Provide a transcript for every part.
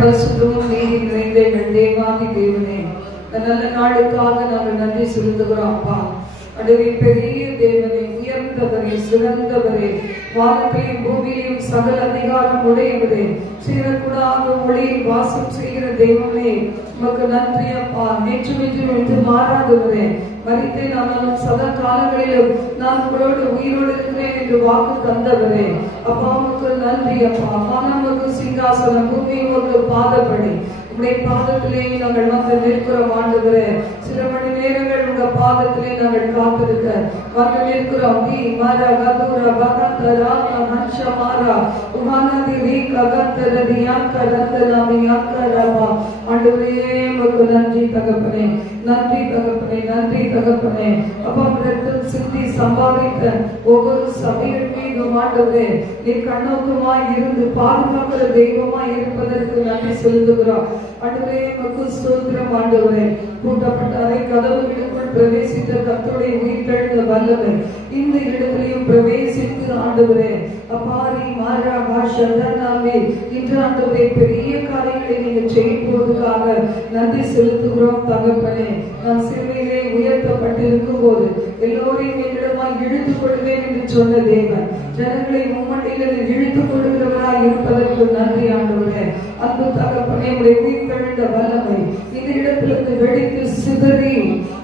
பரிசுத்தமும் நீதி நிறைந்த எங்கள் தேவாதி தேவனே, நல்ல நாளுக்காக நாங்கள் நன்றி செலுத்துகிறோம் அப்பா. அடவே பெரிய தேவனே, உயர்ந்தவரே, சிறந்தவரே, வானத்தையும் பூமியையும் சகல அதிகாரம் உடையவரே, சீரக்கூடாத ஒளியில் வாசம் செய்கிற தெய்வமே, உமக்கு நன்றி அப்பா. நேற்று என்று மாறாதவரே, மரித்தேன் ஆனாலும் சதா காலங்களிலும் நான் உங்களோடு உயிரோடு இருக்கிறேன் என்று வாக்கு தந்தவரே, அப்பா உமக்கு நன்றி அப்பா. வானமுக்கு சிங்காசனம், பூமி உமக்கு பாதப்படி, உடைய பாதத்திலே நாங்கள் வந்து நிற்கிறோம் ஆண்டவரே. சில மணி நேரங்கள் உங்க பாதத்திலே நாங்கள் காத்திருக்க வந்து நிற்கிறோம். நீ மாரா கதுர பகந்தரா மனுஷ மாரா உமானதி ரீ ககந்தரதி யாக்கரந்தனாமி யாக்கரபா. ஆண்டவரே உமக்கு நன்றி தகப்பனே, நன்றி தகப்பனே, நன்றி தகப்பனே. அப்பா இடத்தில் சிந்தி சம்பாதித்த ஒவ்வொரு சபையின் மீதும் ஆண்டவரே நீர் கண்ணோக்கமாய் இருந்து பாதுகாக்கிற தெய்வமாய் இருப்பதற்கு நன்றி செலுத்துகிறோம் ஆண்டவரே. உமக்கு ஸ்தோத்திரம் ஆண்டவரே. பூட்டப்பட்ட அறை கதவுகளுக்குள் பிரவேசித்த கர்த்தருடைய உயிர்த்தெழுந்த வல்லமை இந்த இடத்திலையும் பிரவேசித்து ஆண்டவரே அப்பாரி மாரா பாஷனாமே இன்று ஆண்டவரே பெரிய காரியங்களை நீங்கள் செய்யும் போதுக்காக நன்றி செலுத்துகிறோம் தகப்பனே. நான் சிறுவையிலே உயர்த்தப்பட்டிருக்கும் போது எல்லோரையும் என்னிடமாய் இழுத்துக் கொள்வேன் என்று சொன்ன தேவன் ஜனங்களை மும்மண்டியில் இழுத்துக் கொள்கிறவராய் இருப்பதற்கு நன்றி ஆண்டவரே. அன்பு தகப்பனே, உடைய உயிர்த்தெழுந்த வல்லமை இந்த இடத்திலிருந்து வெடித்து சிதறி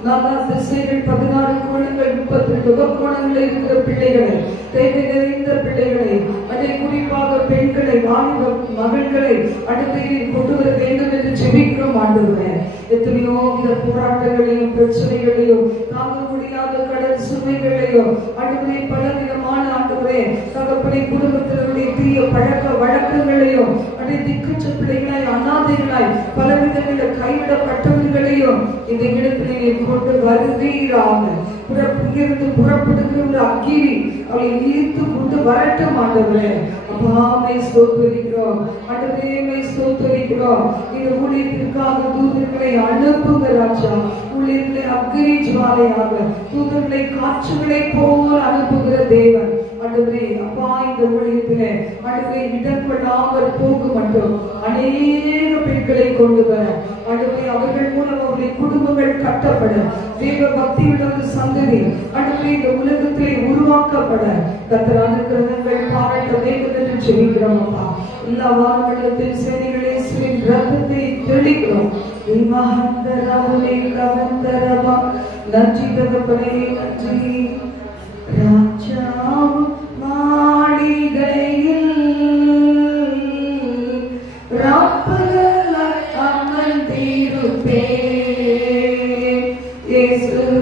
நாலா திசைகள் 16 கோணங்கள் 32 உபகோணங்களில் இருக்கிற பிள்ளைகளை, தேவை நிறைந்த பிள்ளைகளை, அதை குறிப்பாக பெண்களை, வாலிப மகள்களை அடுத்து கொண்டு வர வேண்டும் என்று ஜெபிக்கிறோம் ஆண்டவரே. எத்தனையோ வித போராட்டங்களையும் பிரச்சனைகளையும் தாங்க முடியாத கடல் சுமைகளையும் ஆண்டவரே பலவிதமான ஆண்டவரே தகப்பனை குடும்பத்தினருடைய தீய பழக்க வழக்கங்களையும் அதை திக்கற்ற பிள்ளைகளாய் அநாதைகளாய் பலவிதங்களில் கைவிடப்பட்டவர்களையும் இந்த இடத்திலே கொண்டு வருவீராக. இங்கிருந்து புறப்படுகிற ஒரு அக்கினி அவளை ஈர்த்து கொண்டு வரட்டும் ஆண்டவரே. அப்பாவை ஸ்தோத்திரிக்கிறோம் ஆண்டவரே, ஸ்தோத்திரிக்கிறோம். இந்த ஊழியத்திற்காக தூதர்களை அனுப்புங்க ராஜா. ஊழியர்களை அக்கினி ஜுவாலையாக தூதர்களை காற்றுகளை போல அனுப்புகிற தேவன் ஆண்டவரே. அப்பா இந்த ஊழியத்திலே ஆண்டவரே இடர்படாமல் போக மட்டும் அநேக பெண்களை கொண்டு வர ஆண்டவரே, அவர்கள் மூலம் அவருடைய குடும்பங்கள் கட்டப்பட தேவ பக்தி உள்ள ஒரு சந்ததி ஆண்டவரே இந்த உலகத்திலே உருவாக்கப்பட கர்த்தர் அனுகிரகங்கள் பாராட்ட வேண்டும் என்று ஜெபிக்கிறோம் அப்பா. எல்லா வானமண்டலத்தின் சேனைகளே இயேசுவின் ரத்தத்தை தெளிக்கிறோம். நன்றி தகப்பனே, நன்றி. ராஜாவும் மாளிகையில்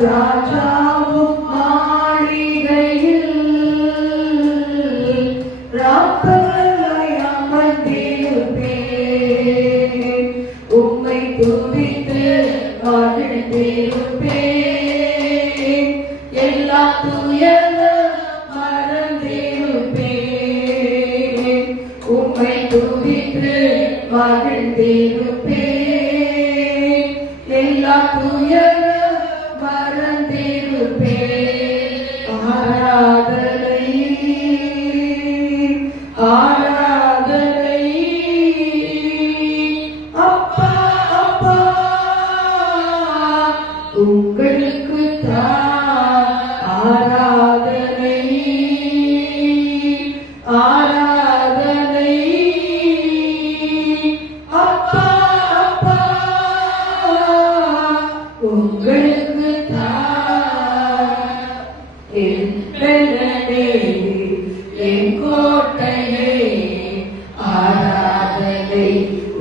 ராஜாவும் மாளிகையில் ராப்பகலாய் அமர்ந்திருப்பேன். உம்மை துதித்து மகிழ்ந்திருப்பேன். எல்லா துயரும் மறந்திருப்பேன். உம்மை துதித்து மகிழ்ந்திருப்பேன். எல்லா துயரும் மறந்திருப்பேன். ஆராதனை ஆராதனை அப்பா அப்பா உங்களுக்கு தான் ஆராதனை ஆராதனை அப்பா அப்பா உங்களுக்கு என் பெலனே, என் கோட்டையே, ஆராதனை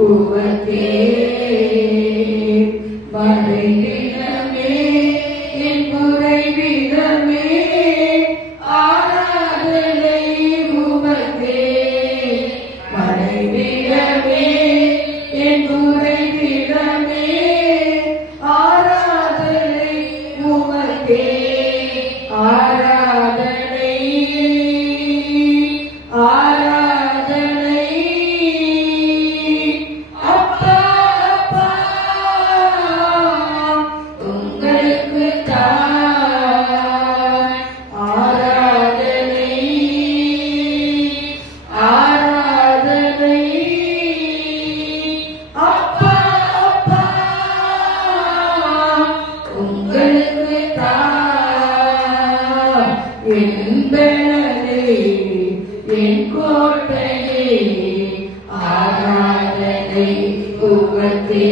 உமக்கே. மறைவிடமே, என் குறைவிடமே, ஆராதனை உமக்கே. மறைவிடமே, என் குறைவிடமே, ஆராதனை உமக்கே. ஆராதனை என் பலனே என் கோட்டையே ஆராதனை உமக்கே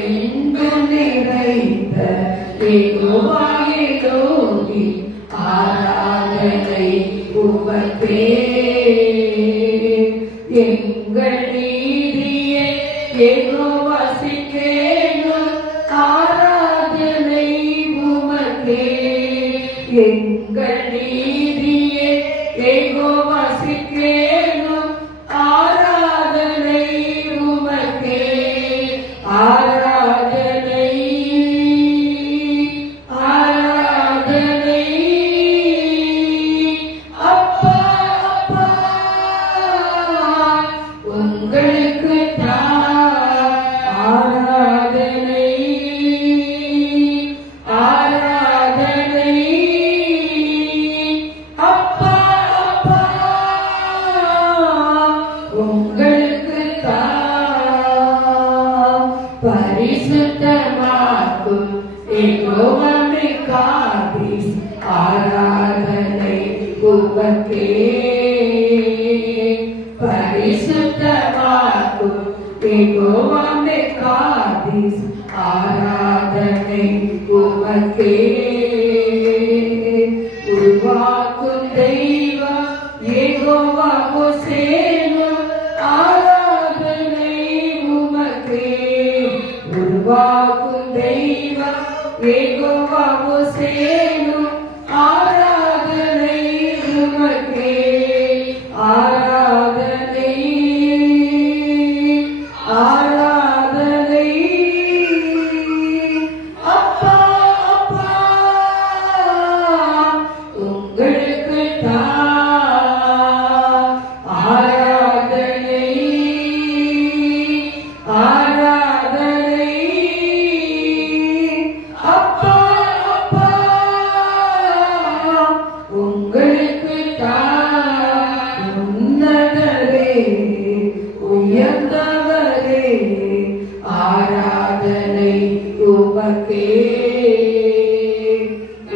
எங்கும் நிறைந்த யெகோவாவே லோகி ஆராதனை உமக்கே எங்கள் நீதியே யெகோவா சிக்கேனு ஆராதனை உமக்கே எங்கள் நீதியே யெகோவா சிக்கேனு ஆராதனை உமக்கே ஆராதனை ஆராதனை அப்பா அப்பா உங்களுக்கு ஆராதனை ஆராதனை அப்பா அப்பா உங்களுக்கு பரிசுத்தமாக்கும் யெகோவாவே காதீஸ் ஆராதனை உமக்கே பரிசுத்தமாக்கும் யெகோவாவே காதீஸ் ஆராதனை உமக்கே உருவாக்கும் தெய்வம் யெகோவா மோசேனு ஆராதனை உமக்கே உருவாக்கும் தெய்வம் யெகோவா மோசேனு ஆராதனை உமக்கே ஆராதனை ஆராதனை அப்பா அப்பா உங்களுக்கு ஆராதனை ஆராதனை அப்பா அப்பா உங்களுக்கு உன்னதரே உயர்ந்தவரே ஆராதனை உமக்கே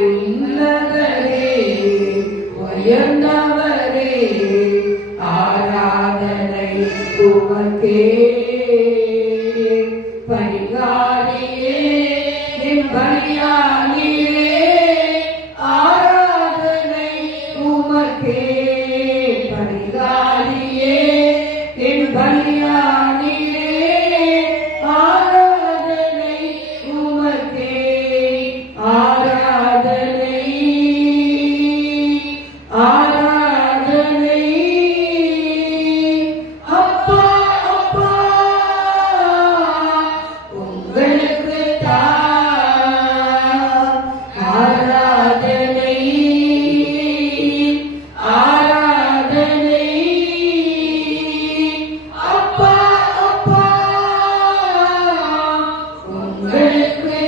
உன்னதரே உயர்ந்தவரே ஆராதனை உமக்கே பரிகாரியே என் பலியானியே ஆராதனை உமக்கே பரிகாரியே என் பலியானியே ஆராதனை உமக்கே ஆராதனை ஆராதனை அப்பா அப்பா உங்களுக்கு ஆராதனை ஆராதனை அப்பா அப்பா உங்களுக்கு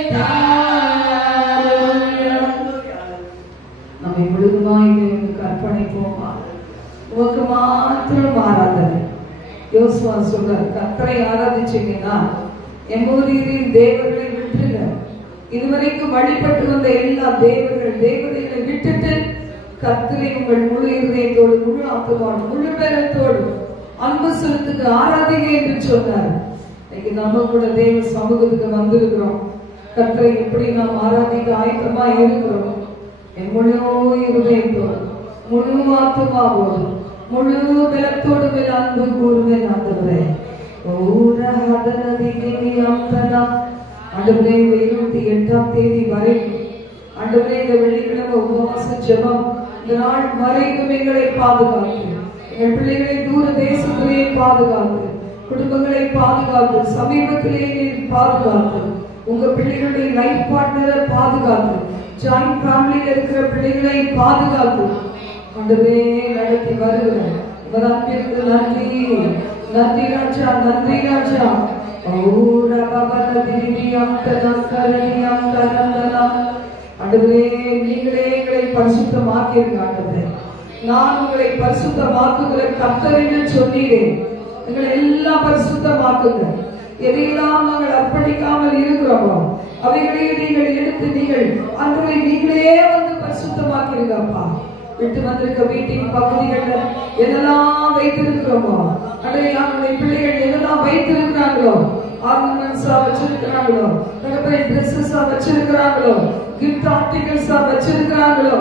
நம்மை முழுதுமாய் தேவனுக்கு அர்ப்பணிப்போமா உமக்கு மாத்திரம் ஆராதனை யோசுவா சொல்றார் கர்த்தரை ஆராதிச்சீங்கன்னா எம்மோரியரின் தேவர்களை விட்டுருங்க இதுவரைக்கும் வழிபட்டு வந்த எல்லா தேவதைகளை விட்டுட்டு கர்த்தரை உங்கள் முழு இதயத்தோடு முழு ஆத்துமாவோடு முழு பேரத்தோடு அன்பு செலுத்துக்கு ஆராதிங்க என்று சொன்னார். இன்னைக்கு நம்ம கூட தேவ சமூகத்துக்கு வந்திருக்கிறோம். கர்த்தரை எப்படி நாம் ஆராதிக்க ஆயத்தமா இருக்கிறோம். என் முழு இதயத்தோடு முழு ஆத்துமாவோடு முழு பலத்தோடு மேல் அன்பு கூறுவேன். ஆண்டவரே ஆண்டவரே 28ஆம் தேதி வரை ஆண்டவரே இந்த வெள்ளிக்கிழமை உபவாச ஜெபம் இந்த நாள் வரைக்கும் எங்களை பாதுகாத்து எங்கள் பிள்ளைகளை தூர தேசத்திலே பாதுகாத்து குடும்பங்களை பாதுகாத்து சமீபத்திலே பாதுகாத்து உங்க பிள்ளைகளுடைய லைஃப் பார்ட்னரை பாதுகாத்து ஜாயிண்ட் ஃபேமிலியில் இருக்கிற பிள்ளைகளை பாதுகாத்து ஆண்டவரே நடத்தி வருகிறேன். அன்பிற்கு நன்றி நன்றி ராஜா நன்றி ராஜா. ஆண்டவரே நீங்களே எங்களை பரிசுத்தமாக்கியிருங்க. ஆண்டவரே நான் உங்களை பரிசுத்தமாக்குகிற கர்த்தர் என்று சொன்னீரேன். எங்களை எல்லாம் பரிசுத்தமாக்குங்க. எதையெல்லாம் நாங்கள் அர்ப்பணிக்காமல் இருக்கிறோமோ அவைகளை நீங்கள் எடுத்து நீங்கள் அன்றை நீங்களே இருங்கப்பா. விட்டு வந்திருக்க வீட்டின் பகுதிகளில் எதெல்லாம் வைத்திருக்கிறோமோ, அடையாள பிள்ளைகள் எதெல்லாம் வைத்திருக்கிறாங்களோ, ஆர்னமெண்ட்ஸா வச்சிருக்கிறாங்களோ, ட்ரெஸ்ஸஸா வச்சிருக்கிறாங்களோ, கிஃப்ட் ஆர்டிகல்ஸா வச்சிருக்கிறாங்களோ,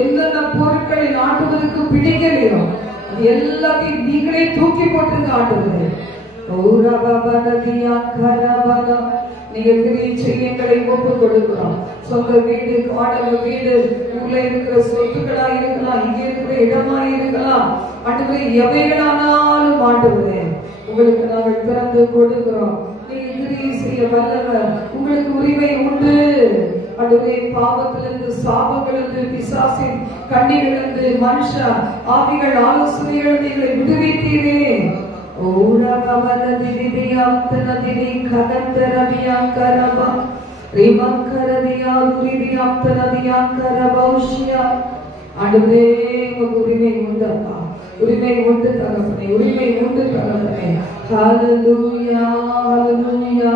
என்னென்ன பொருட்களை நாட்டுவதற்கு பிடிக்கலையோ அது எல்லாத்தையும் நீங்களே தூக்கி போட்டுருங்க ஆண்டுகிறேன். நீங்க பெரிய செய்யங்களை ஒப்பு கொடுக்கிறோம். சொந்த வீடு, வாடகை வீடு, ஊர்ல இருக்கிற சொத்துக்களா இருக்கலாம், இங்க இருக்கிற இடமா இருக்கலாம், ஆண்டவரே எவைகளானாலும் ஆண்டவரே உங்களுக்கு நாங்கள் திறந்து கொடுக்கிறோம். நீங்க கிரியை செய்ய வல்லவர், உங்களுக்கு உரிமை உண்டு. ஆண்டவரே பாவத்திலிருந்து, சாபங்களிலிருந்து, பிசாசின் கண்ணிலிருந்து, மனுஷ ஆவிகள் ஆலோசனைகள் நீங்களை விடுவித்தீரே. ஆண்டவரே உரிமை உண்டு, உரிமை உண்டு தகப்பனே, உரிமை உண்டு தகப்பனே. ஹல்லேலூயா, ஹல்லேலூயா.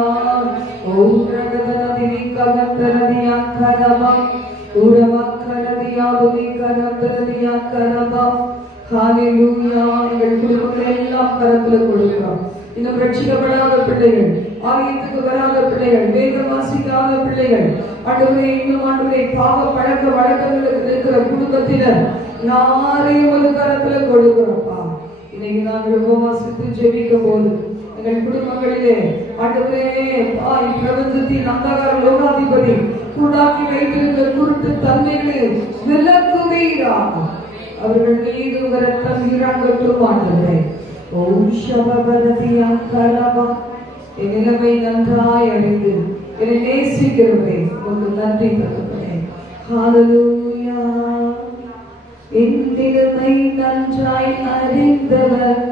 ஓம் ரகதனதினி ககந்தரதியா கரபா உரவக்கரதியா துனி கரந்தரதியா கரபா. ஹல்லேலூயா. எங்கள் குடும்பங்களை எல்லாம் கரத்துல கொடுக்கிறோம். இன்னும் ரட்சிக்கப்படாத பிள்ளைகள், ஆலயத்துக்கு வராத பிள்ளைகள், வேதம் வாசிக்காத பிள்ளைகள், ஆண்டவரே இன்னும் ஆண்டவரே பாவ பழக்க வழக்கங்களுக்கு இருக்கிற குடும்பத்தினர் யாரையும் ஒரு கரத்துல கொடுக்கிறோம்ப்பா. இன்னைக்கு நாங்கள் உபவாசித்து ஜெபிக்கும் போது எங்கள் குடும்பங்களிலே ஆண்டவரே பிரபஞ்சத்தின் அந்தகார லோகாதிபதி கூடாக்கி வைத்திருக்கிற குருட்டு தன்மைகளை விலக்குவீராக. அவர்கள் மீது ரத்தம் இறங்கட்டும் ஆண்டவரே. ஓம் ஷபபரதியா கரபா. என் நிலைமை நன்றாய் அறிந்து என்னை நேசிக்கிறவரே உங்களுக்கு நன்றி தகப்பனே. ஹல்லேலூயா. என் நிலைமை நன்றாய் அறிந்தவர்,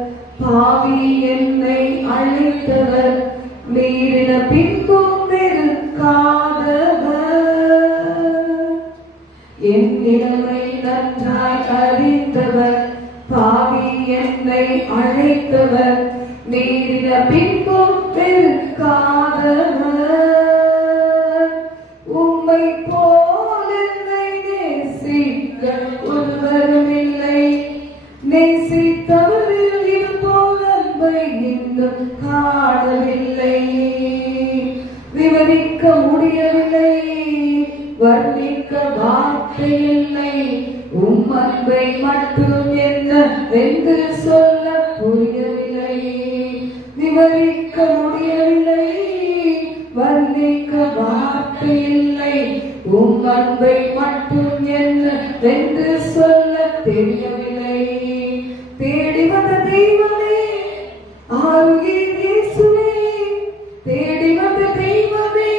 பாவி என்னை அழைத்தவர், மீறின பின்பும் வெறுக்காதவர். என் நிலைமை நன்றாய் அறிந்தவர், பாவி என்னை அழைத்தவர், மீறின பின்பும் வெறுக்காதவர். உம்மை போல என்னை நேசிக்க ஒருவரும் இல்லை, நேசித்தவரில் இது போல அன்பை இன்னும் காணவில்லை. விவரிக்க முடியவில்லை, வர்ணிக்க வார்த்தை இல்லை, உம் அன்பை மட்டும் என்ன என்று சொல்ல புரியவில்லை. விவரிக்க முடியவில்லை, வர்ணிக்க வார்த்தை இல்லை, உம் அன்பை மட்டும் என்ன என்று சொல்ல தெரியவில்லை. தேடி வந்த தெய்வமே ஆருயிர் இயேசுவே, தேடி வந்த தெய்வமே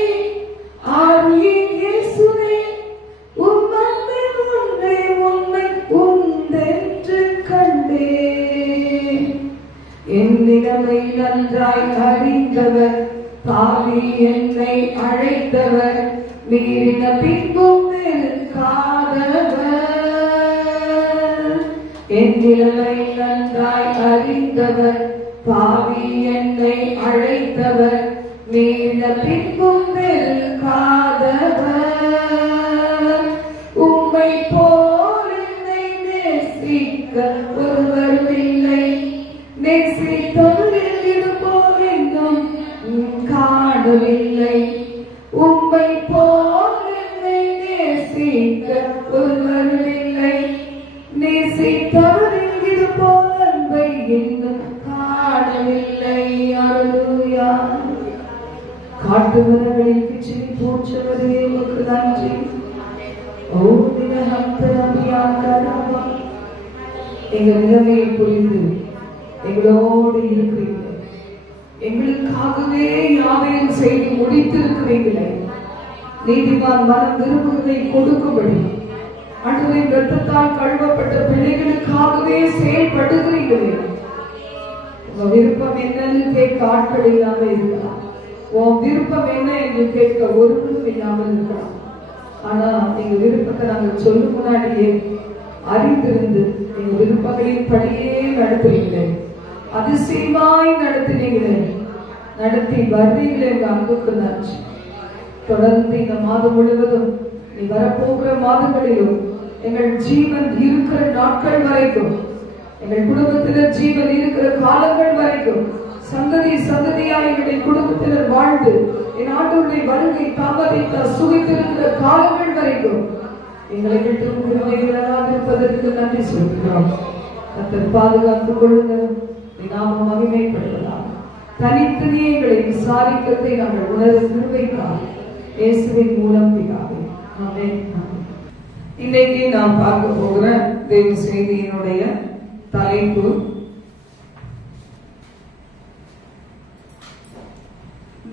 ஆருயிர் இயேசுவே, உம் அன்பை ஒன்றே உண்மை உண்டென்று கண்டேன். என் நிலைமை நன்றாய் அறிந்தவர், பாவி என்னை அழைத்தவர், மீறின பின்பும் வெறுக்காதவர். என் நிலைமை நன்றாய் அறிந்தவர், பாவி என்னை அழைத்தவர், மீறின பின்பும் வெறுக்காதவர். உம்மை போல் என்னை நேசிக்க ஒருவரும் இல்லை, நேசித்தவரில் இது போல் இன்னும் காணவில்லை. உம்மை போல் என்னை நேசிக்க ஒருவரும் இல்லை, நேசித்தவரில் இது போல் அன்பை இன்னும் காணவில்லை. அல்லேலூயா. காட்டு மரங்களில் கிச்சிலி போற்றவரே உமக்கு நன்றி. எங்கள் நிலைமையை புரிந்து எங்களோடு இருக்கிறீர்கள், எங்களுக்காகவே யாவையும் செய்து முடித்திருக்கிறீர்களே. நீதிமான் மனம் விரும்புவதை கொடுக்கும்படி ஆண்டவரே இரத்தத்தால் கழுவப்பட்ட பிள்ளைகளுக்காகவே செயல்படுகிறீர்களே. உங்க விருப்பம் என்னன்னு கேட்க ஆட்கள் இல்லாம இருக்கலாம், உன் விருப்பம் என்ன என்று கேட்க ஒருவரும் இல்லாமல் இருக்கலாம். ஆனா எங்க விருப்பத்தை நாங்கள் சொல்லும் முன்னாடியே அறிந்திருந்து எங்க விருப்பங்களின் படியே நடத்துறீங்களே, அதிசயமாய் நடத்தினீங்களே, நடத்தி வர்றீங்களே. எங்க அன்புக்கு நன்றி. தொடர்ந்து இந்த மாதம் முழுவதும் நீ வரப்போகிற மாதங்களிலும் எங்கள் ஜீவன் இருக்கிற நாட்கள் வரைக்கும், எங்கள் குடும்பத்தினர் ஜீவன் இருக்கிற காலங்கள் வரைக்கும், சந்ததி சந்ததியா எங்களுடைய குடும்பத்தினர் வாழ்ந்து என் ஆண்டவருடைய வருகை தாமதித்த சுகித்திருக்கிற காலங்கள் வரைக்கும் எங்களை விட்டு இருப்பதற்கு நன்றி சொல்கிறோம். கர்த்தர் பாதுகாத்துக் கொள்ளுங்கள். நாம மகிமைப்படுத்தலாம். தனித்தனி எங்களை விசாரிக்கத்தை நாங்கள் உணர கிருபைக்காக இயேசுவின் மூலம் பிதாவே, ஆமென். இன்னைக்கு நாம் பார்க்க போகிற தேவ செய்தியினுடைய தலைப்பு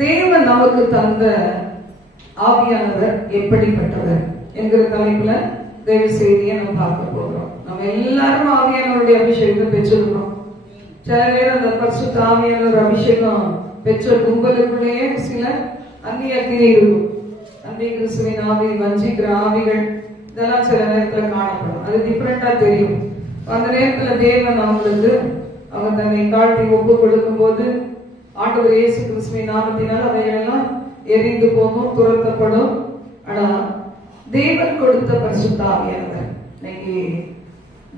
தேவன் நமக்கு தந்த ஆவியானவர் எப்படிப்பட்டவர் என்கிற தலைப்புல தேவ செய்தியை நம்ம பார்க்க போகிறோம். நம்ம எல்லாரும் ஆவியானவருடைய அபிஷேகத்தை பெற்றிருக்கிறோம். சில நேரம் அந்த பரிசுத்த ஆவியானவர் அபிஷேகம் பெற்ற கும்பலுக்குள்ளேயே சில அந்நிய கிரி இருக்கும். அந்நிய கிறிஸ்துவின் ஆவி, வஞ்சிக்கிற ஆவிகள், இதெல்லாம் சில நேரத்துல காணப்படும். அது டிஃபரெண்டா தெரியும். அந்த நேரத்துல தேவன் அவங்களுக்கு அவன் தன்னை காட்டி ஒப்பு கொடுக்கும் போது ஆண்டவர் இயேசு கிறிஸ்துவின் நாமத்தினால் அவைகளெல்லாம் எரிந்து போகும், துரத்தப்படும். ஆனா தேவன் கொடுத்த பரிசுத்த ஆவியானவர், இன்னைக்கு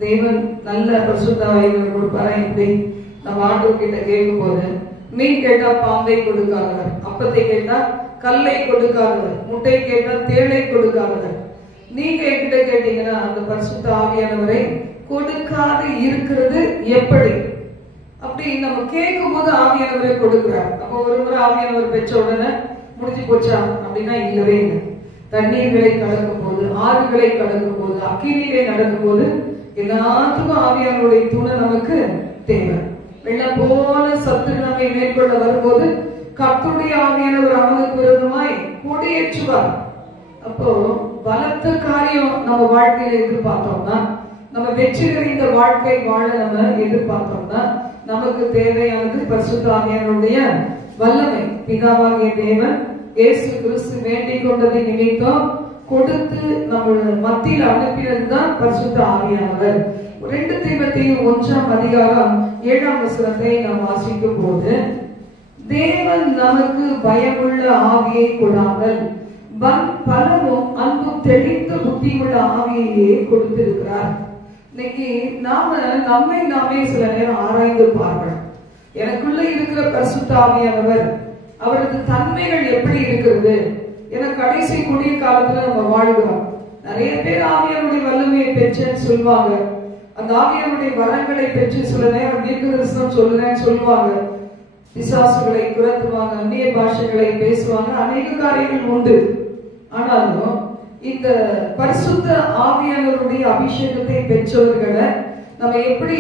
தேவன் நல்ல பரிசுத்த ஆவியானவர் கொடுப்பாரா? இப்படி நம்ம ஆண்டவர் கிட்ட கேட்கும் போது, மீன் கேட்டா பாம்பை கொடுக்காதவர், அப்பத்தை கேட்டா கல்லை கொடுக்காதவர், முட்டை கேட்டா தேளை கொடுக்காதவர். நீங்க என்கிட்ட கேட்டீங்கன்னா அந்த பரிசுத்த ஆவியானவரை கொடுக்காது இருக்கிறது எப்படி? அப்படி நம்ம கேட்கும் போது ஆவியானவரை கொடுக்கிறார். அப்ப ஒரு முறை ஆவியானவர் பெற்ற உடனே முடிஞ்சு போச்சா அப்படின்னா இல்லவே இல்லை. தண்ணீர்களை கடக்கும் போது, ஆறுகளை கடக்கும் போது, அக்கினியிலே நடக்கும் போது எல்லாத்துக்கும் ஆவியானவருடைய துணை நமக்கு தேவை. வெள்ளம் போல சத்து நம்மை மேற்கொள்ள வரும்போது கர்த்தருடைய ஆவியானவர் அவனுக்கு விரோதமாய் கொடியேற்றுவார். அப்போ பலத்த காரியம் நம்ம வாழ்க்கையில எதிர்பார்த்தோம்னா, நம்ம வெற்றி நிறைந்த வாழ்க்கை வாழ நம்ம எதிர்பார்த்தோம்னா, நமக்கு தேவையானது பரிசுத்த ஆவியானவருடைய வல்லமை. பிதாவாகிய தேவன் இயேசு கிறிஸ்து வேண்டிக் கொண்டதை நிமித்தம் கொடுத்து நம்ம மத்தியில் அனுப்பினதுதான் பரிசுத்த ஆவியானவர். 2 தீமோத்தேயு 1:7 நாம் வாசிக்கும் போது, தேவன் நமக்கு பயமுள்ள ஆவியை கொடாமல் பலமும் அன்பும் தெளிந்த புத்தியுள்ள ஆவியையே கொடுத்திருக்கிறார். இன்னைக்கு நம்மை நாமே சில நேரம் ஆராய்ந்து பார்க்கணும். எனக்குள்ள இருக்கிற பரிசுத்த ஆவியானவர், அவரது தன்மைகள் எப்படி இருக்கிறது? ஏன்னா கடைசி கூடிய காலத்துல நம்ம வாழ்கிறோம். நிறைய பேர் ஆவியானுடைய வல்லமையை பெற்றேன்னு சொல்லுவாங்க. அந்த ஆவியானுடைய வரங்களை பெற்று சில நேரம் தீர்க்கதரிசனம் சொல்லுறேன்னு சொல்லுவாங்க. பிசாசுகளை துரத்துவாங்க, அந்நிய பாஷைகளை பேசுவாங்க, அநேக காரியங்கள் உண்டு. ஆனாலும் இந்த பரிசுத்த ஆவியானவருடைய அபிஷேகத்தை பெற்றவர்களை நம்ம எப்படி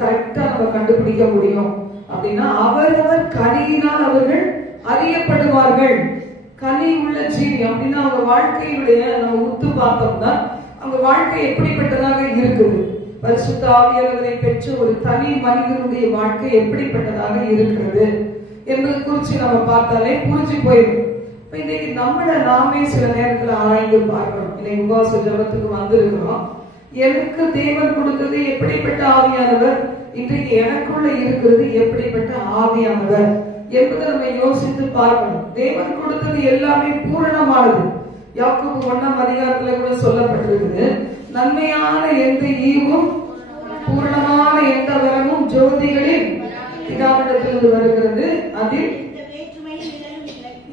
கரெக்டா நம்ம கண்டுபிடிக்க முடியும் அப்படின்னா, அவரவர் கனியினால் அவர்கள் அறியப்படுவார்கள். கனி உள்ள ஜீவி அப்படின்னா அவங்க வாழ்க்கையுடைய நம்ம உத்து பார்த்தோம்னா அவங்க வாழ்க்கை எப்படிப்பட்டதாக இருக்குது, பரிசுத்த ஆவியானவரை பெற்ற ஒரு தனி மனிதனுடைய வாழ்க்கை எப்படிப்பட்டதாக இருக்கிறது என்பது குறித்து நம்ம பார்த்தாலே புரிஞ்சு போயிடும். இன்னைக்கு நம்மள நாமே சில நேரத்துல ஆராய்ந்து பார்க்கணும். இன்னைக்கு உபவாச ஜபத்துக்கு வந்திருக்கிறோம். எனக்கு தேவன் கொடுத்தது எப்படிப்பட்ட ஆவியானவர், இன்றைக்கு எனக்குள்ள இருக்கிறது எப்படிப்பட்ட ஆவியானவர் என்பதை நம்ம யோசித்து பார்க்கணும். தேவன் கொடுத்தது எல்லாமே பூரணமானது. யாக்கோபு 1:00 கூட சொல்லப்பட்டிருக்குது, நன்மையான எந்த ஈவும் பூரணமான எந்த வரமும் ஜோதிகளில் பிதாவிடத்திலிருந்து வருகிறது, அதில்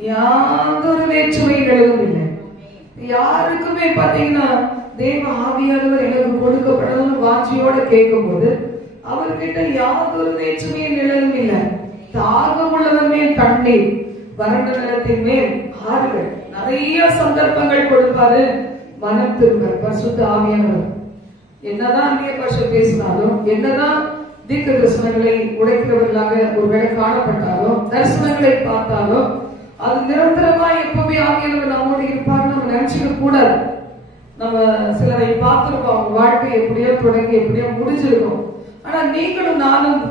யாதொரு வேற்றுமைகளும் இல்லை. யாருக்குமே பாத்தீங்கன்னா தேவ ஆவியானவர் எனக்கு கொடுக்கப்படணும் வாஞ்சியோட கேட்கும் போது அவர்கிட்ட யாதொரு வேற்றுமையும் நிழலும் இல்லை. தாகம் உள்ளவன் மேல் தண்ணீர், வறண்ட நிலத்தின் மேல் ஆறுகள், நிறைய சந்தர்ப்பங்கள் கொடுப்பாரு. மனம் திரும்ப பரிசுத்த ஆவியானவர் என்னதான் அந்நிய பாஷை பேசினாலும், என்னதான் தீர்க்க தரிசனங்களை உடைக்கிறவர்களாக ஒருவேளை காணப்பட்டாலும், தரிசனங்களை பார்த்தாலும், அது நிரந்தரமா எப்பவுமே ஆவியானவர் நம்மோடு இருப்பார்னு நம்ம நினைச்சுக்க கூடாது. நம்ம சிலரை பார்த்திருக்கோம், அவங்க வாழ்க்கை எப்படியோ தொடங்கி எப்படியோ முடிஞ்சிருக்கும். ஆனா நீங்களும் நானும்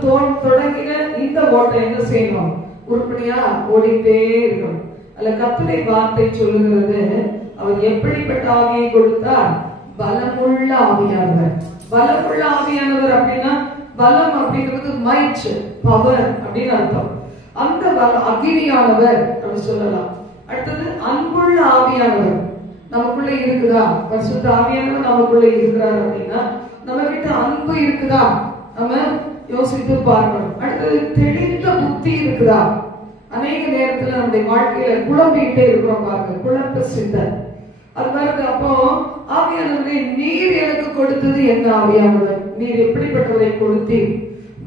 தொடங்கின இந்த ஓட்டை என்ன செய்யணும், உருப்படியா ஓடிட்டே இருக்கணும். அல்ல கர்த்தருடைய வார்த்தை சொல்லுகிறது, அவர் எப்படிப்பட்ட ஆவியை கொடுத்தார்? பலமுள்ள ஆவியானவர். பலமுள்ள ஆவியானவர் அப்படின்னா, பலம் அப்படிங்கிறது மைட், பவர் அப்படின்னு அர்த்தம். அந்த அக்னியானவர் அப்படி சொல்லலாம். அடுத்தது அன்புள்ள ஆவியானவர். நமக்குள்ள இருக்குதா? பரிசுத்த ஆவியானவர் நமக்குள்ள இருக்கிறார் அப்படின்னா நம்ம கிட்ட அன்பு இருக்குதா? நம்ம யோசித்து பார்க்கணும். அடுத்தது தெளிந்த புத்தி இருக்குதா? அநேக நேரத்துல நம்முடைய வாழ்க்கையில குழம்பிக்கிட்டே இருக்கிறோம் பாருங்க, குழப்ப சிந்தை. அது பாருங்க. அப்போ ஆவியானவரே, நீர் எனக்கு கொடுத்தது என்ன ஆவியானவர்? நீர் எப்படிப்பட்டவரை கொடுத்தீர்?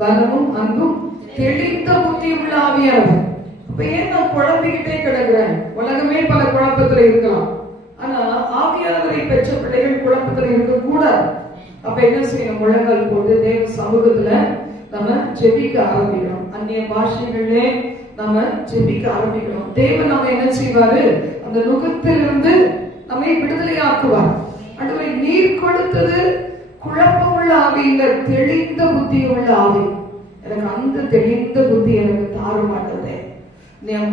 பலமும் அன்பும் தெளிந்த புத்தி உள்ள ஆவியானவர். அப்ப ஏன் நான் குழம்பிக்கிட்டே கிடக்குறேன்? உலகமே பல குழப்பத்துல இருக்கலாம், ஆனா ஆவியானவரை பெற்ற பிள்ளைகள் குழப்பத்துல இருக்க கூடாது. அப்ப என்ன செய்யணும்? முழங்கால் போட்டு தேவ சமூகத்துல நம்ம ஜெபிக்க ஆரம்பிக்கணும். அந்நிய பாஷைகளிலே நம்ம ஜெபிக்க ஆரம்பிக்கணும். தேவன் நம்ம என்ன செய்வாரு? அந்த நுகத்திலிருந்து நம்மை விடுதலையாக்குவார். ஆண்டவரே, நீர் கொடுத்தது குழப்பம் உள்ள ஆவி இல்ல, தெளிந்த புத்தி உள்ள ஆவி. எனக்கு அந்த தெளிந்த புத்தி எனக்கு தார மாட்டதே.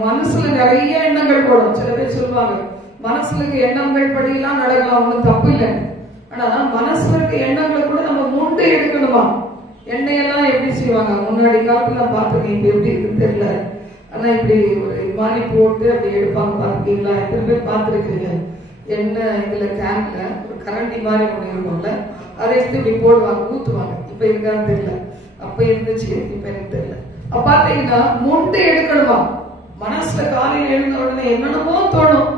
மனசுல நிறைய எண்ணங்கள் போடும். சில பேர் சொல்லுவாங்க, மனசுல இருக்க எண்ணங்கள் படியெல்லாம் நடக்கலாம், ஒன்றும் தப்பு இல்லை. ஆனா மனசுல இருக்க எண்ணங்களை கூட நம்ம முண்டை எடுக்கணுமா? எண்ணெயெல்லாம் எப்படி செய்வாங்க? முன்னாடி காலத்துல பாத்துருக்கேன், இப்ப எப்படி இருக்குன்னு தெரியல. ஆனா இப்படி ஒரு மாதிரி போட்டு அப்படி எடுப்பாங்க, பாத்துருக்கீங்களா? எத்தனை பேர் பாத்துருக்கீங்க? எண்ணெய் இதுல கேன்ல ஒரு கரண்டி மாதிரி ஒண்ணு இருக்கும்ல, அதை எடுத்து இப்படி போடுவாங்க, ஊத்துவாங்க. இப்ப இருக்கான்னு தெரியல, அப்ப இருந்துச்சு, இப்ப எனக்கு தெரியல. அப்ப பாத்தீங்கன்னா முண்டை எடுக்கணுமா? மனசுல காலையில் எழுந்த உடனே என்னென்னமோ தோணும்,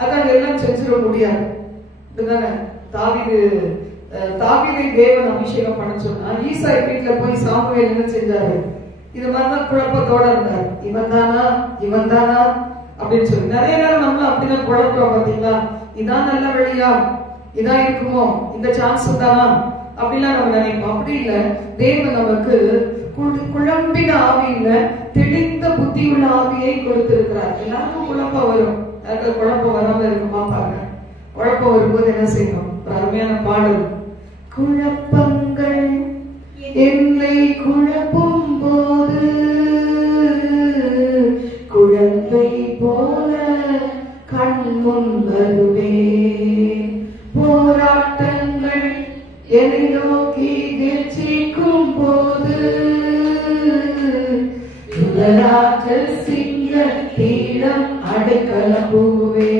அதான் எல்லாம் செஞ்சிட முடியாது. இதுதானே தாவீதை தேவன் அபிஷேகம் பண்ண சொன்னா, ஈசாய் வீட்டுல போய் சாமுவேல் என்ன செஞ்சாரு? இது மாதிரிதான் குழப்பத்தோட இருந்தாரு. இவன் தானா அப்படின்னு சொல்லி நிறைய நேரம் நம்மளும் அப்படிதான் குழப்பம். பாத்தீங்களா? இதான் நல்ல வழியா? இதான் இருக்குமோ? இந்த சான்ஸ் தானா அப்படிலாம் நம்ம நினைப்போம். அப்படி இல்ல, தேவன் நமக்கு குழம்பின ஆவி இல்ல, தெளிந்த புத்தி உள்ள ஆவியை கொடுத்திருக்கிறார். எல்லாருக்கும் குழப்பம் வரும். குழப்பம் வராம இருக்குமா பாருங்க. குழப்பம் வரும்போது என்ன செய்யணும்? அருமையான பாடல், குழப்பங்கள் என்னை குழப்பும் போது குழந்தை போல கண்முன் வருவே, போராட்டங்கள் என்னை நோக்கி கெர்ச்சிக்கும் போது யுவராஜ சிங்கத்திடம் அடைக்கலம் புகுவே,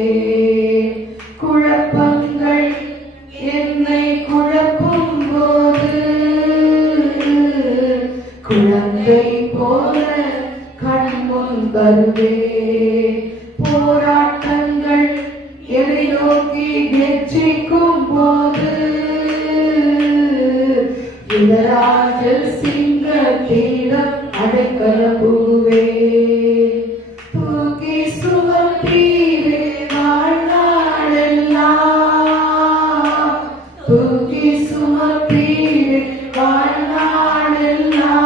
குழப்பங்கள் என்னை குழப்பும் போது குழந்தை போல கண்முன் வருவே, போராட்டங்கள் என்னை நோக்கி கெர்ச்சிக்கும் போது யுவராஜ சிங்கத்திடம் அடைக்கலம் புகுவே, தூக்கி சுமப்பீரே வாழ்நாளெல்லாம், தூக்கி சுமப்பீரே வாழ்நாளெல்லாம்,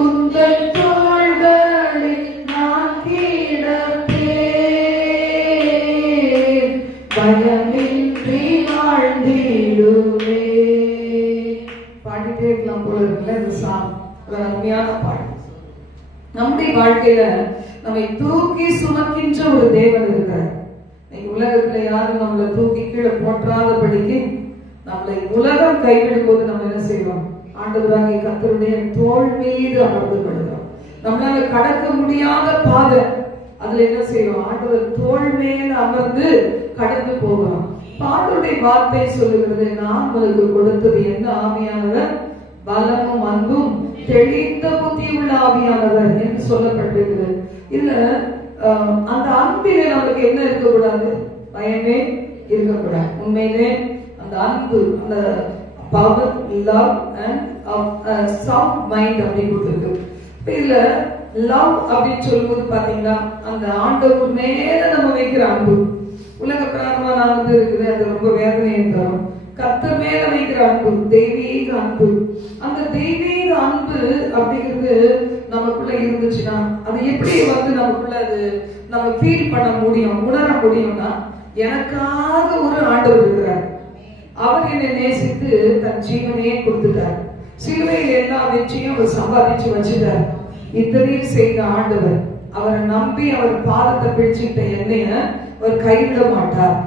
உந்தன் தோள்களில் நான் கிடப்பேன், பயமின்றி வாழ்ந்திடுவே. பாடிட்டே இருக்கலாம் போல இருக்குல்ல இந்த சாங். ஒரு அருமையான பாடல். நம்முடைய வாழ்க்கையில நம்மை தூக்கி சுமக்கின்ற ஒரு தேவன் இருக்கிறார். உலகத்துல யாரும் நம்மளை தூக்கி கீழே போற்றாதபடிக்கு நம்மளை உலகம் கைவிடும் போது நம்ம என்ன செய்வோம்? ஆண்டவராகிய கர்த்தருடைய தோள் மீது அமர்ந்து கொள்கிறோம். நம்மளால கடக்க முடியாத பாதை, அதுல என்ன செய்வோம்? ஆண்டவர் தோள் மேல அமர்ந்து கடந்து போகிறோம். ஆண்டவருடைய வார்த்தை சொல்லுகிறது, நான் உங்களுக்கு கொடுத்தது என்ன ஆவியானவர்? பலமும் அன்பும் தெளிந்த புத்தி உள்ள ஆவியானவர் என்று சொல்லப்பட்டிருக்கிறது. இதுல அந்த அன்பிலே நமக்கு என்ன இருக்கக்கூடாது? பயமே இருக்கக்கூடாது. உண்மையிலே அந்த அன்பு, அந்த power, love and sound mind அப்படின்னு கொடுத்துருக்கு. இதுல லவ் அப்படின்னு சொல்லும்போது பாத்தீங்கன்னா அந்த ஆண்டவர் மேல நம்ம வைக்கிற அன்பு, உலக பிராணமான அன்பு இருக்குது, அது ரொம்ப வேதனையை தரும். கர்த்தர் மேல வைக்கிற அன்பு தெய்வீக அன்பு. அந்த தெய்வீக அன்பு அப்படிங்கிறது நமக்குள்ள இருந்துச்சுன்னா அது எப்படி நமக்குள்ள அது நம்ம ஃபீல் பண்ண முடியும், உணர முடியும்னா, எனக்காக ஒரு ஆண்டவர் இருக்கிறார், அவர் என்னை நேசித்து தன் ஜீவனையே கொடுத்துட்டார், சிலுவையில் எல்லா வெற்றியும் அவர் சம்பாதிச்சு வச்சுட்டார். இத்தனையும் செய்த ஆண்டவர், அவரை நம்பி அவர் பாதத்தை பிடிச்சுக்கிட்ட என்னைய அவர் கைவிட மாட்டார்.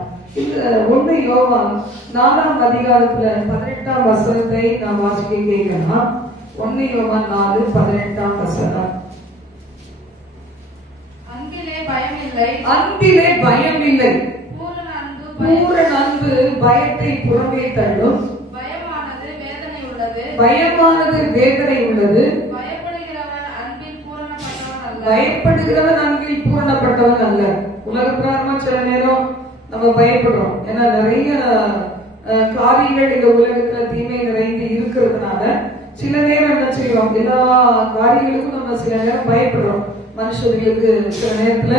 இந்த 1 யோவான் 4ஆம் அதிகாரத்துல 18ஆம் வசனத்தை நான் வாசிக்க கேட்கிறேன். 1 யோவான் 4:18 வசனம். அங்கிலே அன்பிலே பயம் இல்லை. பூரண அன்பு பயத்தை புறமே தள்ளும். பயமானது வேதனை உள்ளது. பயப்படுகிறவன் அன்பில் பூரணப்பட்டவன் அல்ல. உலக பிரகாரமா சில நேரம் நம்ம பயப்படுறோம். ஏன்னா நிறைய காரியங்கள் இந்த உலகத்துல தீமை நிறைந்து இருக்கிறதுனால சில நேரம் என்ன செய்வோம், எல்லா காரியங்களுக்கும் நம்ம சில நேரம் பயப்படுறோம். மனுஷர்களுக்கு சில நேரத்துல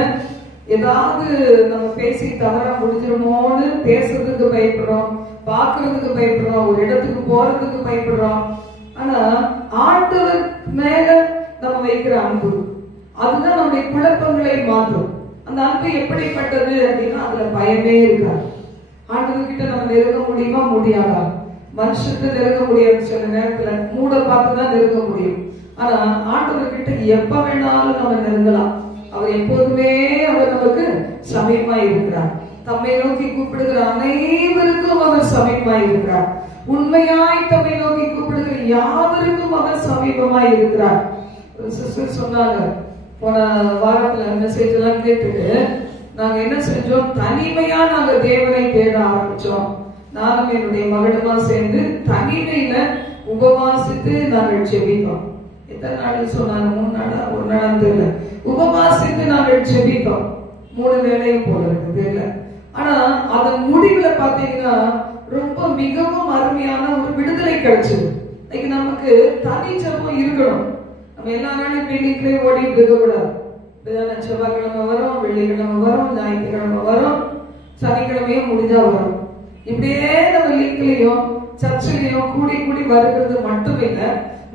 ஏதாவது நம்ம பேசி தவறா முடிஞ்சிருமோன்னு பேசுறதுக்கு பயப்படுறோம், பாக்குறதுக்கு பயப்படுறோம், ஒரு இடத்துக்கு போறதுக்கு பயப்படுறோம். ஆனா ஆண்டவர் மேல நம்ம வைக்கிற அன்பு அதுதான் நம்முடைய குழப்பங்களை மாற்றும். அந்த அன்பு எப்படிப்பட்டது அப்படின்னா அதுல பயமே இருக்காது. ஆண்டவர்கிட்ட நம்ம நெருங்க முடியுமா? முடியாதா? மனுஷத்து நெருங்க முடியாது. சில நேரத்துல மூட பார்த்துதான் நெருங்க முடியும். ஆனா ஆண்டவர்கிட்ட எப்ப வேணாலும் நம்ம நெருங்கலாம். அவர் எப்போதுமே அவர் நமக்கு சமீபமாய் இருக்கிறார். தம்மை நோக்கி கூப்பிடுகிற அனைவருக்கும் அவர் சமீபமாய் இருக்கிறார். உண்மையாய் தம்மை நோக்கி கூப்பிடுகிற யாவருக்கும் அவர் சமீபமாய் இருக்கிறார். ஒரு சிஸ்டர் சொன்னாங்க, போன வாரத்துல மெசேஜ் எல்லாம் கேட்டுட்டு நாங்க என்ன செஞ்சோம், தனிமையா நாங்க தேவனை தேட ஆரம்பிச்சோம். நானும் என்னுடைய மகளுமா சேர்ந்து தனிமையில உபவாசித்து நாங்கள் ஜெபித்தோம். எத்தனை நாள் சொன்னாங்க? 3 நாளா 1 நாள் தெரியல. உபவாசித்து நாங்கள் ஜெபித்தோம். 3 வேளையும் போல இருக்கு தெரியல. ஆனா அதன் முடிவுல பாத்தீங்கன்னா ரொம்ப மிகவும் அருமையான ஒரு விடுதலை கிடைச்சது. இன்னைக்கு நமக்கு தனி ஜெபம் இருக்கணும். நம்ம எல்லா நாளும் கிளினிக்லயே ஓடிட்டு இருக்க கூடாது. செவ்வாய்க்கிழமை வரும், வெள்ளிக்கிழமை வரும், ஞாயிற்றுக்கிழமை வரும், சனிக்கிழமையும் முடிஞ்சா வரும். இப்படியே நம்ம லிங்க்லயும் சர்ச்சிலையும் கூடி கூடி வருகிறது மட்டும் இல்ல,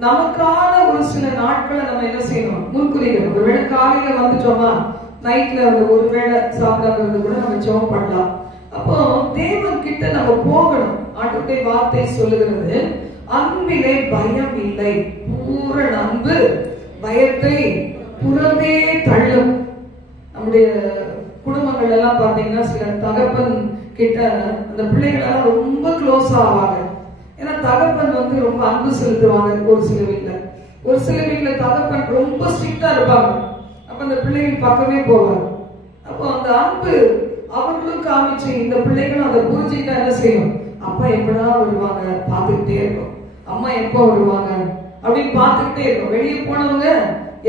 நமக்கான ஒரு சில நாட்களை நம்ம என்ன செய்யணும், முன்குறிக்கணும். ஒருவேளை காலையில வந்துட்டோமா, நைட்ல ஒரு வேளை சாப்பிடாதது கூட நம்ம ஜெபம் பண்ணலாம். அப்போ தேவன் கிட்ட நம்ம போகணும். ஆண்டவருடைய வார்த்தை சொல்லுகிறது, அன்பிலே பயம் இல்லை, பூரண அன்பு பயத்தை புறமே தள்ளும். நம்முடைய குடும்பங்கள் எல்லாம் பாத்தீங்கன்னா சில தகப்பன் கிட்ட அந்த பிள்ளைகள் எல்லாம் ரொம்ப க்ளோஸ் ஆவாங்க. ஏன்னா தகப்பன் ரொம்ப அன்பு செலுத்துவாங்க. ஒரு சில வீட்டுல தகப்பன் ரொம்ப ஸ்ட்ரிக்டா இருப்பாங்க. அப்ப அந்த பிள்ளைகள் பக்கமே போவாங்க. அப்போ அந்த அன்பு அவர்களும் காமிச்சு இந்த பிள்ளைகளும் அதை புரிஞ்சுக்கிட்டா என்ன செய்யும், அப்பா எப்படா வருவாங்க பார்த்துக்கிட்டே இருக்கும், அம்மா எப்போ வருவாங்க அப்படின்னு பார்த்துக்கிட்டே இருக்கும். வெளியே போனவங்க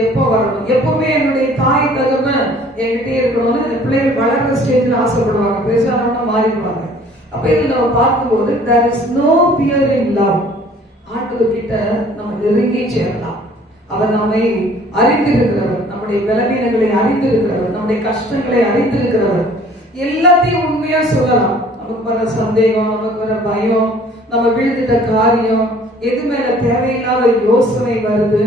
எப்போ வரணும், எப்பவுமே என்னுடைய தாய் தகவல் என்கிட்டே இருக்கணும்னு இந்த பிள்ளைகள் வளர்ற ஸ்டேஜ்ல ஆசைப்படுவாங்க. பேசாதவங்க மாறிடுவாங்க. அப்ப இது நம்ம பார்க்கும்போது there is no fear in love. ஆண்டவர்கிட்ட நம்ம நெருங்கி சேரலாம். அவர் நம்மை அறிந்திருக்கிறவர், நம்முடைய பலவீனங்களை அறிந்திருக்கிறவர், நம்முடைய கஷ்டங்களை அறிந்திருக்கிறவர். எல்லாத்தையும் உண்மையா சொல்லலாம். நமக்கு வர சந்தேகம், நமக்கு வர பயம், நம்ம விழுந்துட்ட காரியம், எது மேல தேவையில்லாத யோசனை வருது,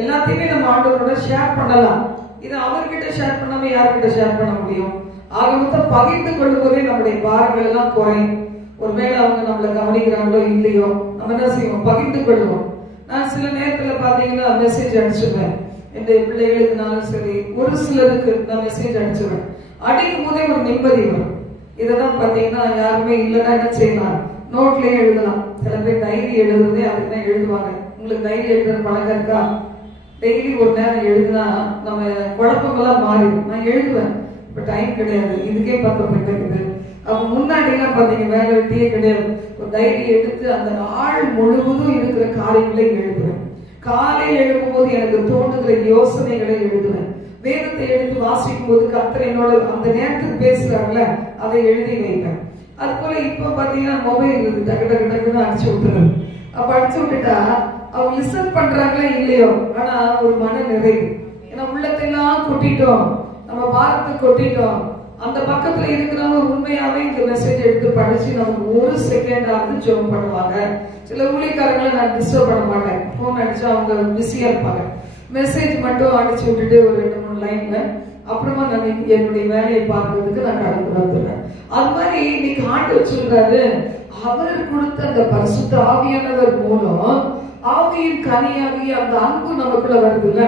எல்லாத்தையுமே நம்ம ஆண்டவரோட ஷேர் பண்ணலாம். இது அவர்கிட்ட ஷேர் பண்ணாம யார்கிட்ட ஷேர் பண்ண முடியும்? ஆக மொத்தம் பகிர்ந்து கொள்ளும் போதே நம்முடைய பாரங்கள் எல்லாம் குறையும். ஒருவேளை அவங்க நம்மளை கவனிக்கிறாங்களோ இல்லையோ நம்ம என்ன செய்வோம், பகிர்ந்து கொள்ளுவோம். நான் சில நேரத்துல பாத்தீங்கன்னா மெசேஜ் அடிச்சுடுவேன். என் பிள்ளைகளுக்குனாலும் சரி, ஒரு சிலருக்கு நான் மெசேஜ் அடிச்சுடுவேன். அடிக்கும் போதே ஒரு நிம்மதி வரும். இதெல்லாம் பாத்தீங்கன்னா யாருமே இல்லைன்னா என்ன செய்யலாம், நோட்லயே எழுதலாம். சில பேர் டைரி எழுதுறதே அதுக்குதான் எழுதுவாங்க. உங்களுக்கு டைரி எழுதுற பழக்கம் இருக்கா? டெய்லி ஒரு நேரம் எழுதுனா நம்ம குழப்பமெல்லாம் மாறிடும். நான் எழுதுவேன், இப்ப டைம் கிடையாது, இதுக்கே பத்தப்பட்டு. அப்ப முன்னாடி எல்லாம் பாத்தீங்க வேலை வெட்டியே கிடையாது. ஒரு டைரி எடுத்து அந்த நாள் முழுவதும் இருக்கிற காரியங்களை எழுதுவேன். காலையில் எழுதும் போது எனக்கு தோன்றுகிற யோசனைகளை எழுதுவேன். வேதத்தை எடுத்து வாசிக்கும் போது கர்த்தர் என்னோட அந்த நேரத்துக்கு பேசுறாங்கல்ல, அதை எழுதி வைப்பேன். அது போல இப்ப பாத்தீங்கன்னா மொபைல் டக்கு டக்கு டக்குன்னு அடிச்சு விட்டுறது. அப்ப அடிச்சு விட்டுட்டா அவங்க லிசன் பண்றாங்களே இல்லையோ, ஆனா ஒரு மன நிறைவு. ஏன்னா உள்ளத்தையெல்லாம் கொட்டிட்டோம், நம்ம பாரத்தை கொட்டிட்டோம். அந்த பக்கத்துல இருக்கிறவங்க உண்மையாவே இந்த மெசேஜ் எடுத்து படிச்சு நமக்கு ஒரு செகண்ட் ஆகுது ஜெபம் பண்ணுவாங்க. சில ஊழியக்காரங்களை நான் டிஸ்டர்ப் பண்ண மாட்டேன். போன் அடிச்சா அவங்க பிஸியா இருப்பாங்க. மெசேஜ் மட்டும் அடிச்சு விட்டுட்டு ஒரு 2-3 லைன்ல அப்புறமா நான் என்னுடைய வேலையை பார்க்கறதுக்கு நான் கடந்து வந்துடுறேன். அது மாதிரி இன்னைக்கு ஆண்டு வச்சிருக்காரு. அவர் கொடுத்த அந்த பரிசுத்த ஆவியானவர் மூலம் ஆவியின் கனியாகி அந்த அன்பு நமக்குள்ள வருது இல்ல.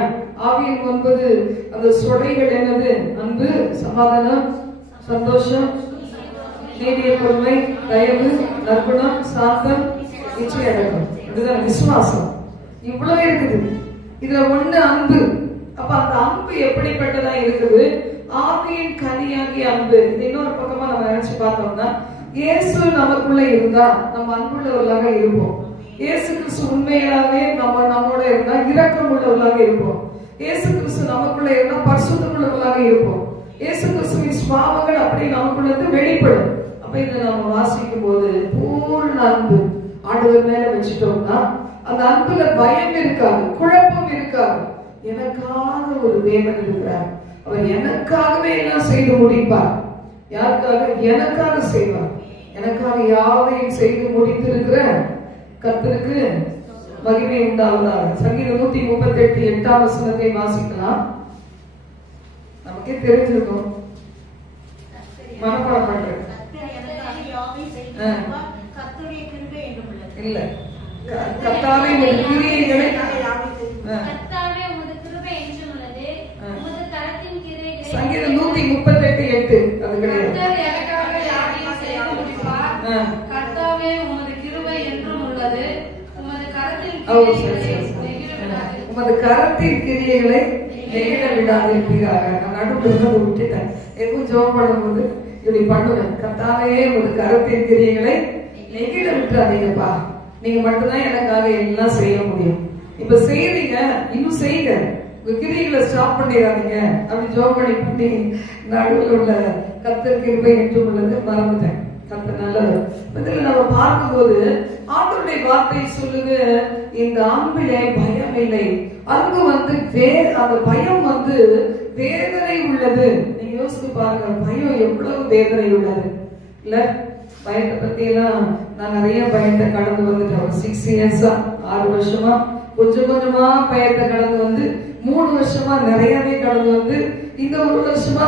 ஆவியின் 9 அந்த சொடைகள் என்னது? அன்பு, சமாதானம், சந்தோஷம், நீடிய பொறுமை, தயவு, நற்குணம், சாந்தம், இச்சை அடக்கம், இதுதான் விசுவாசம். இவ்வளவு இருக்குது. இதுல ஒண்ணு அன்பு. அப்ப அந்த அன்பு எப்படிப்பட்டதா இருக்குது? ஆவியின் கனியாகிய அன்பு. இன்னொரு பக்கமா நம்ம நினைச்சு பார்த்தோம்னா, இயேசு நமக்குள்ள இருந்தா நம்ம அன்புள்ளவர்களாக இருப்போம். இயேசு கிறிஸ்து உண்மையாகவே நம்மோட இருந்தா இரக்கம் உள்ளவர்களாக இருப்போம். இயேசு கிறிஸ்து நமக்குள்ள இருந்தா பரிசுத்தம் உள்ளவர்களாக இருப்போம். இயேசு கிறிஸ்துவின் சுபாவங்கள் அப்படி நமக்குள்ள இருந்து வெளிப்படும். அப்ப இதை நம்ம வாசிக்கும் போது பூர்ண அன்பு ஆண்டவர் மேல வச்சுட்டோம்னா அந்த அன்புல பயம் இருக்காது, குழப்பம் இருக்காது. எனக்காக ஒரு தேவன் இருக்கிறார், அவர் எனக்காகவே எல்லாம் செய்து முடிப்பார். யாருக்காக? எனக்காக செய்வார். எனக்காக யாவையும் செய்து முடித்திருக்கிற கர்த்தருக்கு மகிமை உண்டாவதாக. சங்கீதம் 138 வாசிக்கலாம். நமக்கே தெரிஞ்சிருக்கும், மனப்பாடம் பண்றேன் இல்ல. கர்த்தாவே உமது கிரியைகளை, சங்கீதம் 138 அது கிடையாது. கர்த்தாவே உமது கிருபை என்றும் உள்ளது, உமது கரத்தின் கிரியைகளை நெகிழ விடாதிருப்பீராக. நான் நடுவில் விட்டுட்டேன். எதுவும் ஜெபம் பண்ணும்போது இப்படி பண்ணுவேன். கர்த்தாவே உமது கரத்தின் கிரியைகளை நெகிழ விட்டுறாதீங்கப்பா, நீங்க மட்டும்தான் எனக்காக எல்லாம் செய்ய முடியும். இப்ப செய்றீங்க, இன்னும் செய்யுங்க, உங்க கிரியைகளை ஸ்டாப் பண்ணிடாதீங்க அப்படி ஜெபம் பண்ணி நடுவில் உள்ள கர்த்தர் கிருபை என்றும் உள்ளது மறந்துட்டேன். கர்த்தர் நல்லது. இதுல நம்ம பார்க்கும்போது ஆண்டவருடைய வார்த்தை சொல்லுது, இந்த அன்பிலே பயம் இல்லை. அன்பு அந்த பயம் வேதனை உள்ளது. நீங்க யோசித்து பாருங்க, பயம் எவ்வளவு வேதனை உள்ளது இல்ல? பயத்தை பத்தி எல்லாம் நான் நிறைய பயத்தை கடந்து வந்துட்டேன். ஒரு 6 இயர்ஸா 6 வருஷமா கொஞ்சம் கொஞ்சமா பயத்தை கடந்து வந்து 3 வருஷமா நிறையவே கடந்து வந்து இந்த 1 வருஷமா